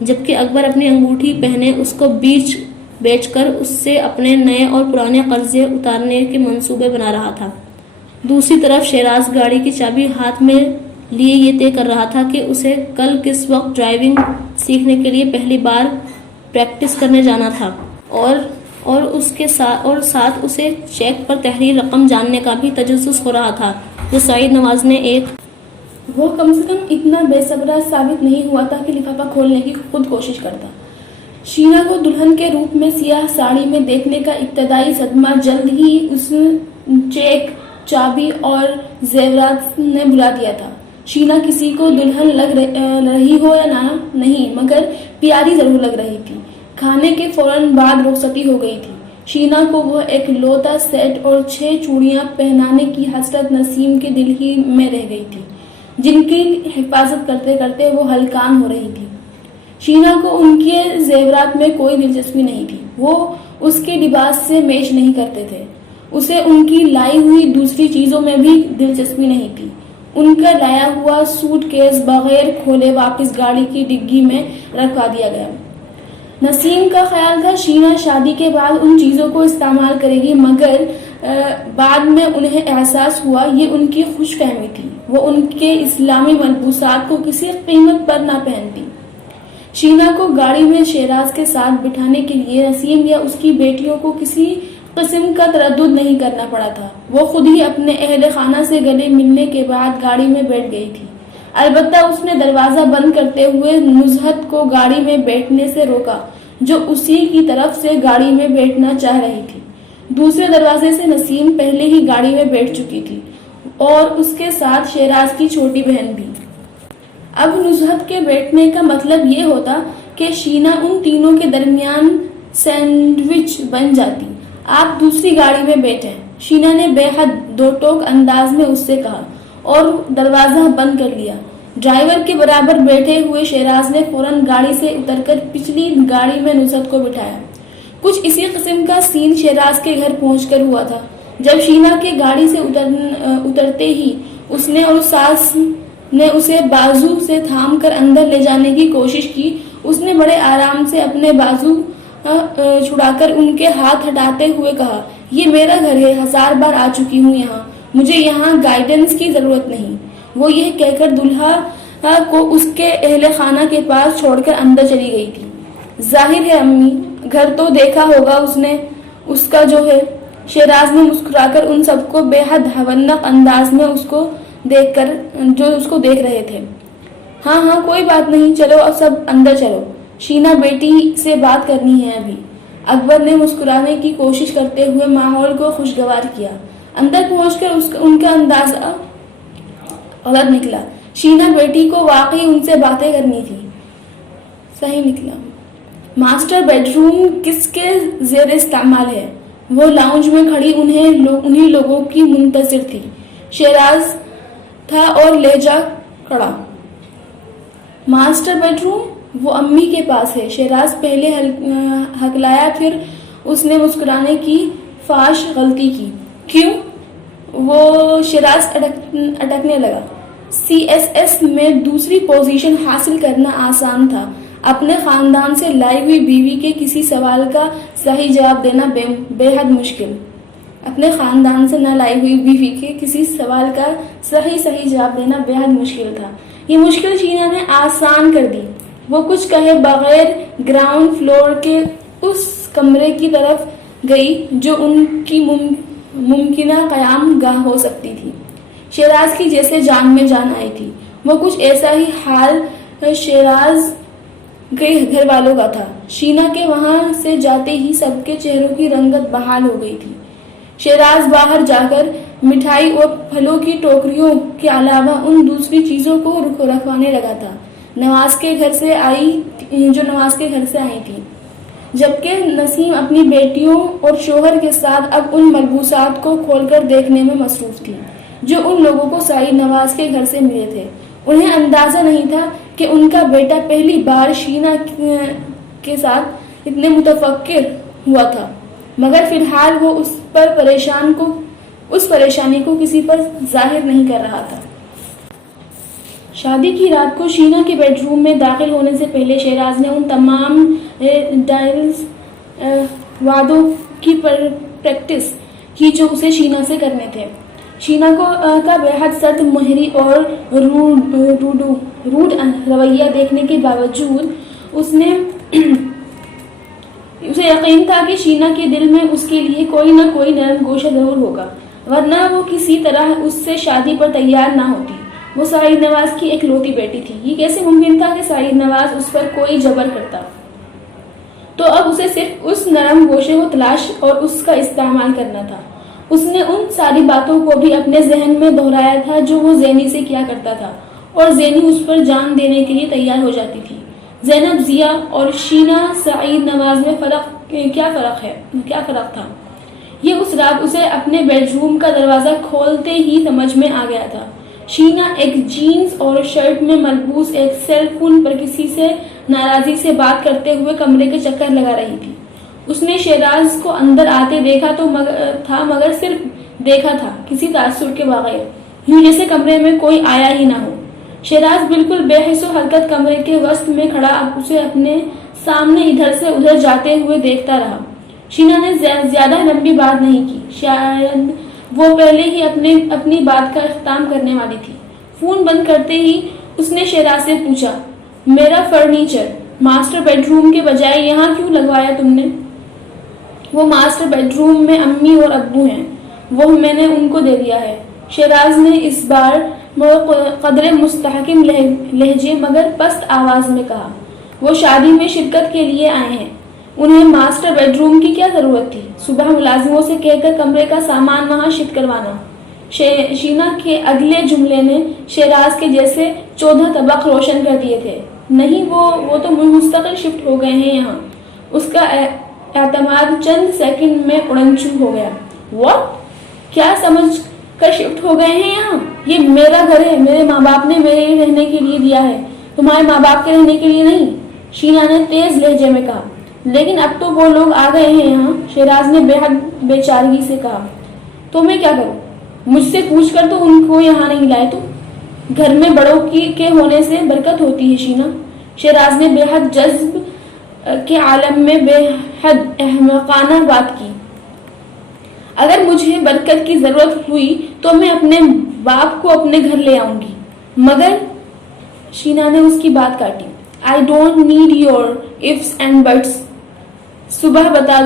جبکہ اکبر اپنی انگوٹھی پہنے اس کو بیچ کر اس سے اپنے نئے اور پرانے قرضے اتارنے کے منصوبے بنا رہا تھا۔ دوسری طرف شیراز گاڑی کی چابی ہاتھ میں لیے یہ طے کر رہا تھا کہ اسے کل کس وقت ڈرائیونگ سیکھنے کے لیے پہلی بار پریکٹس کرنے جانا تھا، اور ساتھ اسے چیک پر تحریر رقم جاننے کا بھی تجسس ہو رہا تھا جو سعید نواز نے وہ کم سے کم اتنا بے صبر ثابت نہیں ہوا تھا کہ لفافہ کھولنے کی خود کوشش کرتا۔ شینا کو دلہن کے روپ میں سیاہ ساڑی میں دیکھنے کا ابتدائی صدمہ جلد ہی اس چیک، چابی اور زیورات نے بلا دیا تھا۔ شینا کسی کو دلہن لگ رہی ہو یا نہیں، مگر پیاری ضرور لگ رہی تھی۔ کھانے کے فوراً بعد رخصتی ہو گئی تھی۔ شینا کو وہ ایک لوتا سیٹ اور 6 چوڑیاں پہنانے کی حسرت نسیم کے دل ہی میں رہ گئی تھی، جن کی حفاظت کرتے کرتے وہ ہلکان ہو رہی تھی۔ شینا کو ان کے زیورات میں کوئی دلچسپی نہیں تھی، وہ اس کے لباس سے میچ نہیں کرتے تھے۔ اسے ان کی لائی ہوئی دوسری چیزوں میں بھی دلچسپی نہیں تھی۔ ان کا لایا ہوا سوٹ کیس بغیر کھولے واپس گاڑی کی ڈگی میں رکھوا دیا گیا۔ نسیم کا خیال تھا شینا شادی کے بعد ان چیزوں کو استعمال کرے گی، مگر بعد میں انہیں احساس ہوا یہ ان کی خوش فہمی تھی۔ وہ ان کے اسلامی ملبوسات کو کسی قیمت پر نہ پہنتی۔ شینا کو گاڑی میں شیراز کے ساتھ بٹھانے کے لیے نسیم یا اس کی بیٹیوں کو کسی قسم کا تردد نہیں کرنا پڑا تھا۔ وہ خود ہی اپنے اہل خانہ سے گلے ملنے کے بعد گاڑی میں بیٹھ گئی تھی۔ البتہ اس نے دروازہ بند کرتے ہوئے نزہت کو گاڑی میں بیٹھنے سے روکا، جو اسی کی طرف سے گاڑی میں بیٹھنا چاہ رہی تھی۔ دوسرے دروازے سے نسیم پہلے ہی گاڑی میں بیٹھ چکی تھی اور اس کے ساتھ شیراز کی چھوٹی بہن بھی۔ اب نزہت کے بیٹھنے کا مطلب یہ ہوتا کہ شینا ان تینوں کے درمیان سینڈوچ بن جاتی۔ آپ دوسری گاڑی میں بیٹھیں، شینا نے بے حد دو ٹوک انداز میں اس سے کہا اور دروازہ بند کر لیا۔ ڈرائیور کے برابر بیٹھے ہوئے شیراز نے فوراً گاڑی سے اتر کر پچھلی گاڑی میں نصرت کو بٹھایا۔ کچھ اسی قسم کا سین شیراز کے گھر پہنچ کر ہوا تھا۔ جب شینا کے گاڑی سے اترتے ہی اس نے اور ساس نے اسے بازو سے تھام کر اندر لے جانے کی کوشش کی۔ اس نے بڑے آرام سے اپنے بازو چھڑا کر ان کے ہاتھ ہٹاتے ہوئے کہا، یہ میرا گھر ہے، 1000 بار آ چکی ہوں یہاں، مجھے یہاں گائیڈنس کی ضرورت نہیں۔ وہ یہ کہہ کر دلہا کو اس کے اہل خانہ کے پاس چھوڑ کر اندر چلی گئی تھی۔ ظاہر ہے امی، گھر تو دیکھا ہوگا اس نے، اس کا جو ہے۔ شیراز نے مسکرا کر ان سب کو بے حد حونق انداز میں اس کو دیکھ رہے تھے۔ ہاں کوئی بات نہیں، چلو اب سب اندر چلو، شینا بیٹی سے بات کرنی ہے ابھی۔ اکبر نے مسکرانے کی کوشش کرتے ہوئے ماحول کو خوشگوار کیا۔ اندر پہنچ کر ان کا اندازہ غلط نکلا۔ شینا بیٹی کو واقعی ان سے باتیں کرنی تھی۔ صحیح نکلا۔ ماسٹر بیڈ روم کس کے زیر استعمال ہے؟ وہ لاؤنج میں کھڑی انہی لوگوں کی منتظر تھی۔ شیراز تھا اور لہجہ کڑا۔ ماسٹر بیڈ روم وہ امی کے پاس ہے۔ شیراز پہلے ہکلایا، پھر اس نے مسکرانے کی فاش غلطی کی۔ کیوں؟ وہ شیراز اٹکنے لگا۔ CSS میں دوسری پوزیشن حاصل کرنا آسان تھا، اپنے خاندان سے لائی ہوئی بیوی کے کسی سوال کا صحیح جواب دینا بے حد مشکل۔ اپنے خاندان سے نہ لائی ہوئی بیوی کے کسی سوال کا صحیح جواب دینا بے حد مشکل تھا۔ یہ مشکل شینا نے آسان کر دی۔ وہ کچھ کہے بغیر گراؤنڈ فلور کے اس کمرے کی طرف گئی جو ان کی ممکنہ قیام گاہ ہو سکتی تھی۔ شیراز کی جیسے جان میں جان آئی تھی۔ وہ کچھ ایسا ہی حال شیراز کے گھر والوں کا تھا۔ شینا کے وہاں سے جاتے ہی سب کے چہروں کی رنگت بحال ہو گئی تھی۔ شیراز باہر جا کر مٹھائی اور پھلوں کی ٹوکریوں کے علاوہ ان دوسری چیزوں کو رکھوانے لگا تھا جو نواز کے گھر سے آئی تھی، جبکہ نسیم اپنی بیٹیوں اور شوہر کے ساتھ اب ان ملبوسات کو کھول کر دیکھنے میں مصروف تھی جو ان لوگوں کو سعید نواز کے گھر سے ملے تھے۔ انہیں اندازہ نہیں تھا کہ ان کا بیٹا پہلی بار شینا کے ساتھ اتنے متفکر ہوا تھا، مگر فی الحال وہ اس پریشانی کو کسی پر ظاہر نہیں کر رہا تھا۔ شادی کی رات کو شینا کے بیڈ روم میں داخل ہونے سے پہلے شیراز نے ان تمام ڈائلز وعدوں کی پریکٹس کی جو اسے شینا سے کرنے تھے۔ شینا کا بے حد سرد مہری اور روڈ رویہ دیکھنے کے باوجود اسے یقین تھا کہ شینا کے دل میں اس کے لیے کوئی نہ کوئی نرم گوشہ ضرور ہوگا، ورنہ وہ کسی طرح اس سے شادی پر تیار نہ ہوتی۔ وہ سعید نواز کی ایک لوتی بیٹی تھی۔ یہ کیسے ممکن تھا کہ سعید نواز اس پر کوئی جبر کرتا؟ تو اب اسے صرف اس نرم گوشے کو تلاش اور اس کا استعمال کرنا تھا۔ اس نے ان ساری باتوں کو بھی اپنے ذہن میں دہرایا تھا جو وہ زینی سے کیا کرتا تھا، اور زینی اس پر جان دینے کے لیے تیار ہو جاتی تھی۔ زینب ضیا اور شینا سعید نواز میں کیا فرق تھا؟ یہ اس رات اسے اپنے بیڈ روم کا دروازہ کھولتے ہی سمجھ میں آ گیا تھا۔ شینا ایک جینز اور شرٹ میں ملبوس ایک سیل فون پر کسی سے ناراضی سے بات کرتے ہوئے کمرے کے چکر لگا رہی تھی۔ اس نے شیراز کو اندر آتے دیکھا مگر صرف دیکھا تھا، کسی تاثر کے بغیر، یوں جیسے کمرے میں کوئی آیا ہی نہ ہو۔ شیراز بالکل بے حس و حرکت کمرے کے وسط میں کھڑا اسے اپنے سامنے ادھر سے ادھر جاتے ہوئے دیکھتا رہا۔ شینا نے زیادہ لمبی بات نہیں کی، شاید وہ پہلے ہی اپنی بات کا اختتام کرنے والی تھی۔ فون بند کرتے ہی اس نے شیراز سے پوچھا، میرا فرنیچر ماسٹر بیڈ روم کے بجائے یہاں کیوں لگوایا تم نے؟ وہ ماسٹر بیڈ روم میں امی اور ابو ہیں، وہ میں نے ان کو دے دیا ہے۔ شیراز نے اس بار قدرے مستحکم لہجے مگر پست آواز میں کہا۔ وہ شادی میں شرکت کے لیے آئے ہیں، انہیں ماسٹر بیڈ روم کی کیا ضرورت تھی؟ صبح ملازموں سے کہہ کر کمرے کا سامان وہاں شفٹ کروانا۔ شینا کے اگلے جملے نے شیراز کے جیسے 14 طبق روشن کر دیے تھے۔ نہیں، وہ تو مستقل شفٹ ہو گئے ہیں یہاں۔ اس کا اعتماد چند سیکنڈ میں اڑنچو ہو گیا۔ واٹ؟ کیا سمجھ کر شفٹ ہو گئے ہیں یہاں؟ یہ میرا گھر ہے، میرے ماں باپ نے میرے رہنے کے لیے دیا ہے، تمہارے ماں باپ کے رہنے کے لیے نہیں، شینا نے تیز لہجے میں کہا۔ لیکن اب تو وہ لوگ آ گئے ہیں یہاں، شیراز نے بے حد بے چارگی سے کہا۔ تو میں کیا کروں؟ مجھ سے پوچھ کر تو ان کو یہاں نہیں لائے تم؟ گھر میں بڑوں کے ہونے سے برکت ہوتی ہے شینا، شیراز نے بے حد جذب کے عالم میں بے حد احمقانہ بات کی۔ اگر مجھے برکت کی ضرورت ہوئی تو میں اپنے باپ کو اپنے گھر لے آؤں گی، مگر شینا نے اس کی بات کاٹی۔ I don't need your ifs and buts۔ صبح بتا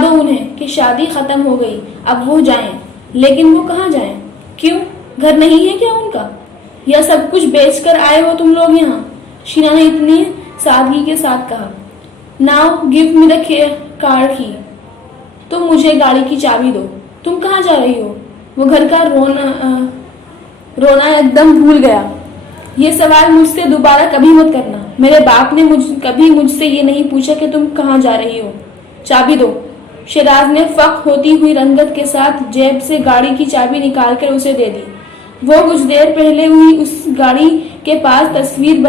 دو انہیں کہ شادی ختم ہو گئی، اب وہ جائیں۔ لیکن وہ کہاں جائیں؟ کیوں؟ گھر نہیں ہے کیا ان کا؟ یا سب کچھ بیچ کر آئے ہو تم لوگ یہاں؟ شینا نے اتنی سادگی کے ساتھ کہا۔ Now give me the car key۔ تم مجھے گاڑی کی چابی دو۔ تم کہاں جا رہی ہو؟ وہ گھر کا رونا ایک دم بھول گیا۔ یہ سوال مجھ سے دوبارہ کبھی مت کرنا، میرے باپ نے کبھی مجھ سے یہ نہیں پوچھا کہ تم کہاں جا رہی ہو۔ چابی دو۔ شیراز نے فخر ہوتی ہوئی رنگت کے ساتھ جیب سے گاڑی کی چابی نکال کر اسے دے دی۔ وہ کچھ دیر پہلے ہوئی اس گاڑی کے پاس تصویر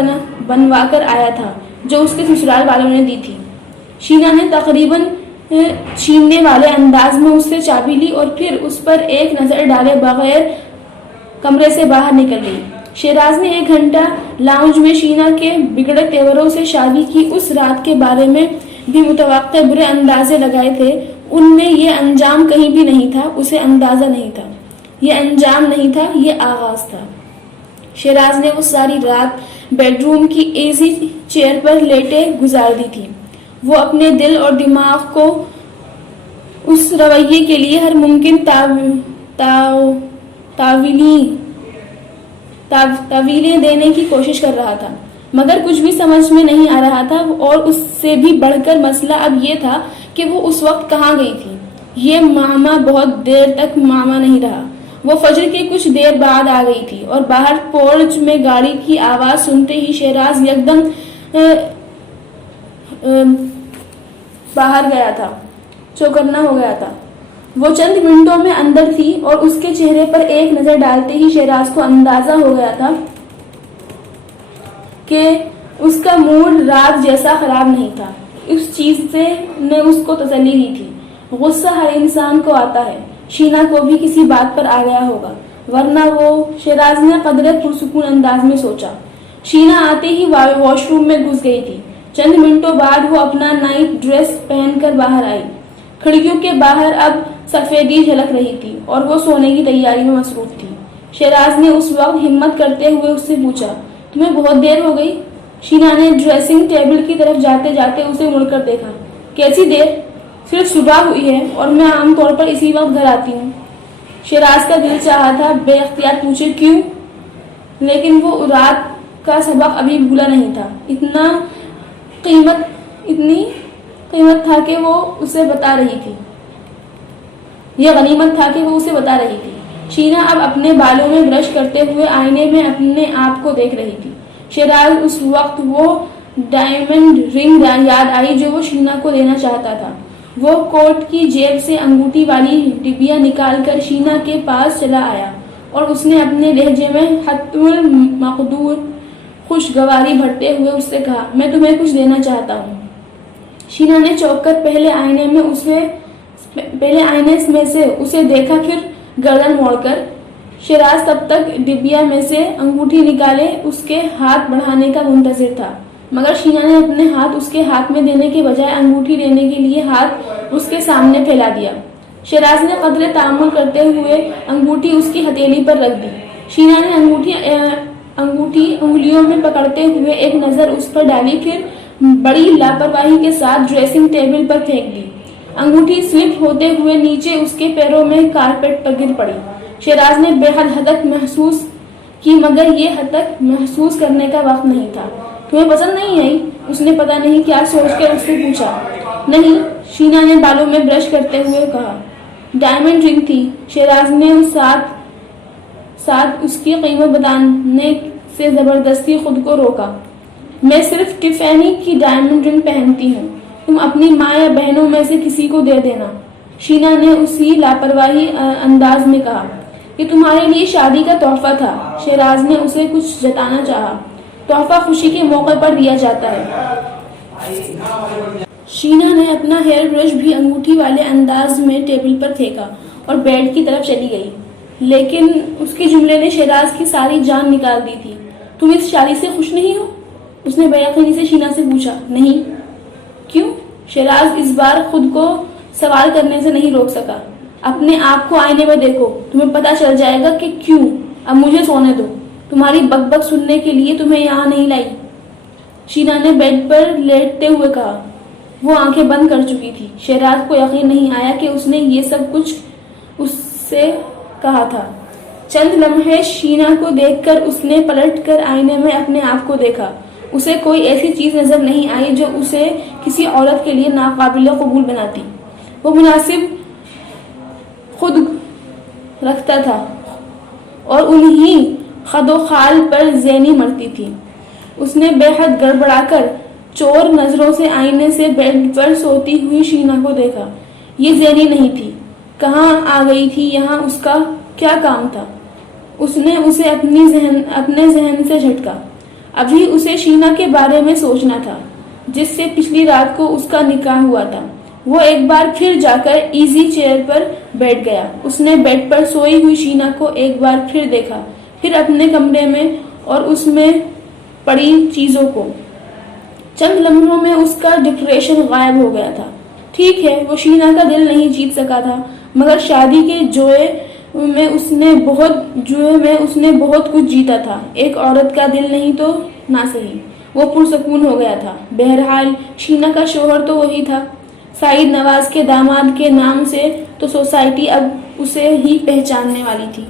بنوا کر آیا تھا جو اس کے سسرال والوں نے دی تھی۔ شینا نے تقریباً چھیننے والے انداز میں اس سے چابی لی اور پھر اس پر ایک نظر ڈالے بغیر کمرے سے باہر نکل گئی۔ شیراز نے 1 گھنٹہ لاؤنج میں شینا کے بگڑے تیوروں سے شادی کی اس رات کے بارے میں بھی متوقع برے اندازے لگائے تھے۔ ان میں یہ انجام کہیں بھی نہیں تھا، اسے اندازہ نہیں تھا۔ یہ انجام نہیں تھا، یہ آغاز تھا۔ شیراز نے وہ ساری رات بیڈ روم کی ایسی چیئر پر لیٹے گزار دی تھی۔ وہ اپنے دل اور دماغ کو اس رویے کے لیے ہر ممکن تعویلیں دینے کی کوشش کر رہا تھا، مگر کچھ بھی سمجھ میں نہیں آ رہا تھا، اور اس سے بھی بڑھ کر مسئلہ اب یہ تھا کہ وہ اس وقت کہاں گئی تھی۔ یہ معمہ بہت دیر تک معمہ نہیں رہا۔ وہ فجر کے کچھ دیر بعد آ گئی تھی، اور باہر پورچ میں گاڑی کی آواز سنتے ہی شہراز یکدم باہر گیا تھا، چوکنا ہو گیا تھا۔ وہ چند منٹوں میں اندر تھی، اور اس کے چہرے پر ایک نظر ڈالتے ہی شہراز کو اندازہ ہو گیا تھا کہ اس کا موڈ رات جیسا خراب نہیں تھا۔ اس چیز سے نے اس کو تسلی دی تھی۔ غصہ ہر انسان کو آتا ہے، شینا کو بھی کسی بات پر آ گیا ہوگا، ورنہ وہ، شہراز نے قدرے پرسکون انداز میں سوچا۔ شینا آتے ہی واش روم میں گھس گئی تھی۔ چند منٹوں بعد وہ اپنا نائٹ ڈریس پہن کر باہر آئی۔ کھڑکیوں کے باہر اب سفیدی جھلک رہی تھی، اور وہ سونے کی تیاری میں مصروف تھی۔ شہراز نے اس وقت ہمت کرتے ہوئے اس سے پوچھا، تمہیں بہت دیر ہو گئی؟ شینا نے ڈریسنگ ٹیبل کی طرف جاتے جاتے اسے مڑ کر دیکھا۔ کیسی دیر؟ صرف صبح ہوئی ہے، اور میں عام طور پر اسی وقت گھر آتی ہوں۔ شہراز کا دل چاہا تھا بے اختیار پوچھے کیوں، لیکن وہ رات کا سبق ابھی بھولا نہیں تھا۔ اتنی قیمت تھا کہ وہ اسے بتا رہی تھی۔ یہ غنیمت تھا کہ وہ اسے بتا رہی تھی۔ شینا اب اپنے بالوں میں برش کرتے ہوئے آئینے میں اپنے آپ کو دیکھ رہی تھی۔ شہراز اس وقت وہ ڈائمنڈ رنگ یاد آئی جو وہ شینا کو دینا چاہتا تھا۔ وہ کوٹ کی جیب سے انگوٹھی والی ڈبیا نکال کر شینا کے پاس چلا آیا، اور اس نے اپنے لہجے میں حتم المقدور خوشگواری بھرتے ہوئے اس سے کہا، میں تمہیں کچھ دینا چاہتا ہوں۔ شینا نے چونک کر پہلے آئینے میں سے اسے دیکھا، پھر گردن موڑ کر۔ شہراز تب تک ڈبیا میں سے انگوٹھی نکالے اس کے ہاتھ بڑھانے کا منتظر تھا، مگر شینا نے اپنے ہاتھ اس کے ہاتھ میں دینے کے بجائے انگوٹھی دینے کے لیے ہاتھ اس کے سامنے پھیلا دیا۔ شہراز نے قدرے تأمل کرتے ہوئے انگوٹھی اس کی ہتھیلی پر رکھ دی۔ شینا نے انگوٹھی انگلیوں میں پکڑتے ہوئے ایک نظر اس پر ڈالی، پھر بڑی لاپرواہی کے ساتھ ڈریسنگ ٹیبل پر پھینک دی۔ انگوٹھی سلپ ہوتے ہوئے نیچے اس کے پیروں میں کارپیٹ پر گر پڑی۔ شہراز نے بے حد ہدک محسوس کی، مگر یہ ہدک محسوس کرنے کا وقت نہیں تھا۔ تمہیں پسند نہیں آئی؟ اس نے پتہ نہیں کیا سوچ کر اس سے پوچھا۔ نہیں، شینا نے بالوں میں برش کرتے ہوئے کہا۔ ڈائمنڈ رنگ تھی۔ شہراز نے ساتھ اس کی قیمت بتانے سے زبردستی خود کو روکا۔ میں صرف ٹفینی کی ڈائمنڈ رنگ پہنتی ہوں، تم اپنی ماں یا بہنوں میں سے کسی کو دے دینا۔ شینا نے اسی لاپرواہی انداز میں کہا، یہ تمہارے لیے شادی کا تحفہ تھا۔ شہراز نے اسے کچھ جتانا چاہا۔ تحفہ خوشی کے موقع پر دیا جاتا ہے۔ شینا نے اپنا ہیئر برش بھی انگوٹھی والے انداز میں ٹیبل پر پھینکا اور بیڈ کی طرف چلی گئی، لیکن اس کے جملے نے شہراز کی ساری جان نکال دی تھی۔ تم اس شادی سے خوش نہیں ہو؟ اس نے بے یقینی سے شینا سے پوچھا۔ نہیں۔ کیوں؟ شہراز اس بار خود کو سوال کرنے سے نہیں روک سکا۔ اپنے آپ کو آئینے میں دیکھو، تمہیں پتہ چل جائے گا کہ کیوں۔ اب مجھے سونے دو، تمہاری بک بک سننے کے لیے تمہیں یہاں نہیں لائی۔ شینا نے بیڈ پر لیٹتے ہوئے کہا۔ وہ آنکھیں بند کر چکی تھی۔ شہراز کو یقین نہیں آیا کہ اس نے یہ سب کچھ اس سے کہا تھا۔ چند لمحے شینا کو دیکھ کر اس نے پلٹ کر آئینے میں اپنے آپ کو دیکھا۔ اسے کوئی ایسی چیز نظر نہیں آئی جو اسے کسی عورت کے لیے ناقابل قبول بناتی۔ وہ مناسب خود رکھتا تھا اور انہی خد و خال پر زینی مرتی تھی۔ اس نے بے حد گڑبڑا کر چور نظروں سے آئینے سے بیڈ پر سوتی ہوئی شینا کو دیکھا۔ یہ زینی نہیں تھی، کہاں آ گئی تھی یہاں، اس کا کیا کام تھا؟ اس نے اسے اپنے ذہن سے جھٹکا۔ ابھی اسے شینا کے بارے میں سوچنا تھا جس سے پچھلی رات کو اس کا نکاح ہوا تھا۔ وہ ایک بار پھر جا کر ایزی چیئر پر بیٹھ گیا۔ اس نے بیڈ پر سوئی ہوئی شینا کو ایک بار پھر دیکھا، پھر اپنے کمرے میں اور اس میں پڑی چیزوں کو۔ چند لمحوں میں اس کا ڈپریشن غائب ہو گیا تھا۔ ٹھیک ہے، وہ شینا کا دل نہیں جیت سکا تھا، مگر شادی کے جوئے میں اس نے بہت کچھ جیتا تھا. ایک عورت کا دل نہیں تو نہ صحیح. وہ پرسکون ہو گیا تھا. بہرحال شینا کا شوہر تو وہی تھا. سعید نواز کے داماد کے نام سے تو سوسائٹی اب اسے ہی پہچاننے والی تھی.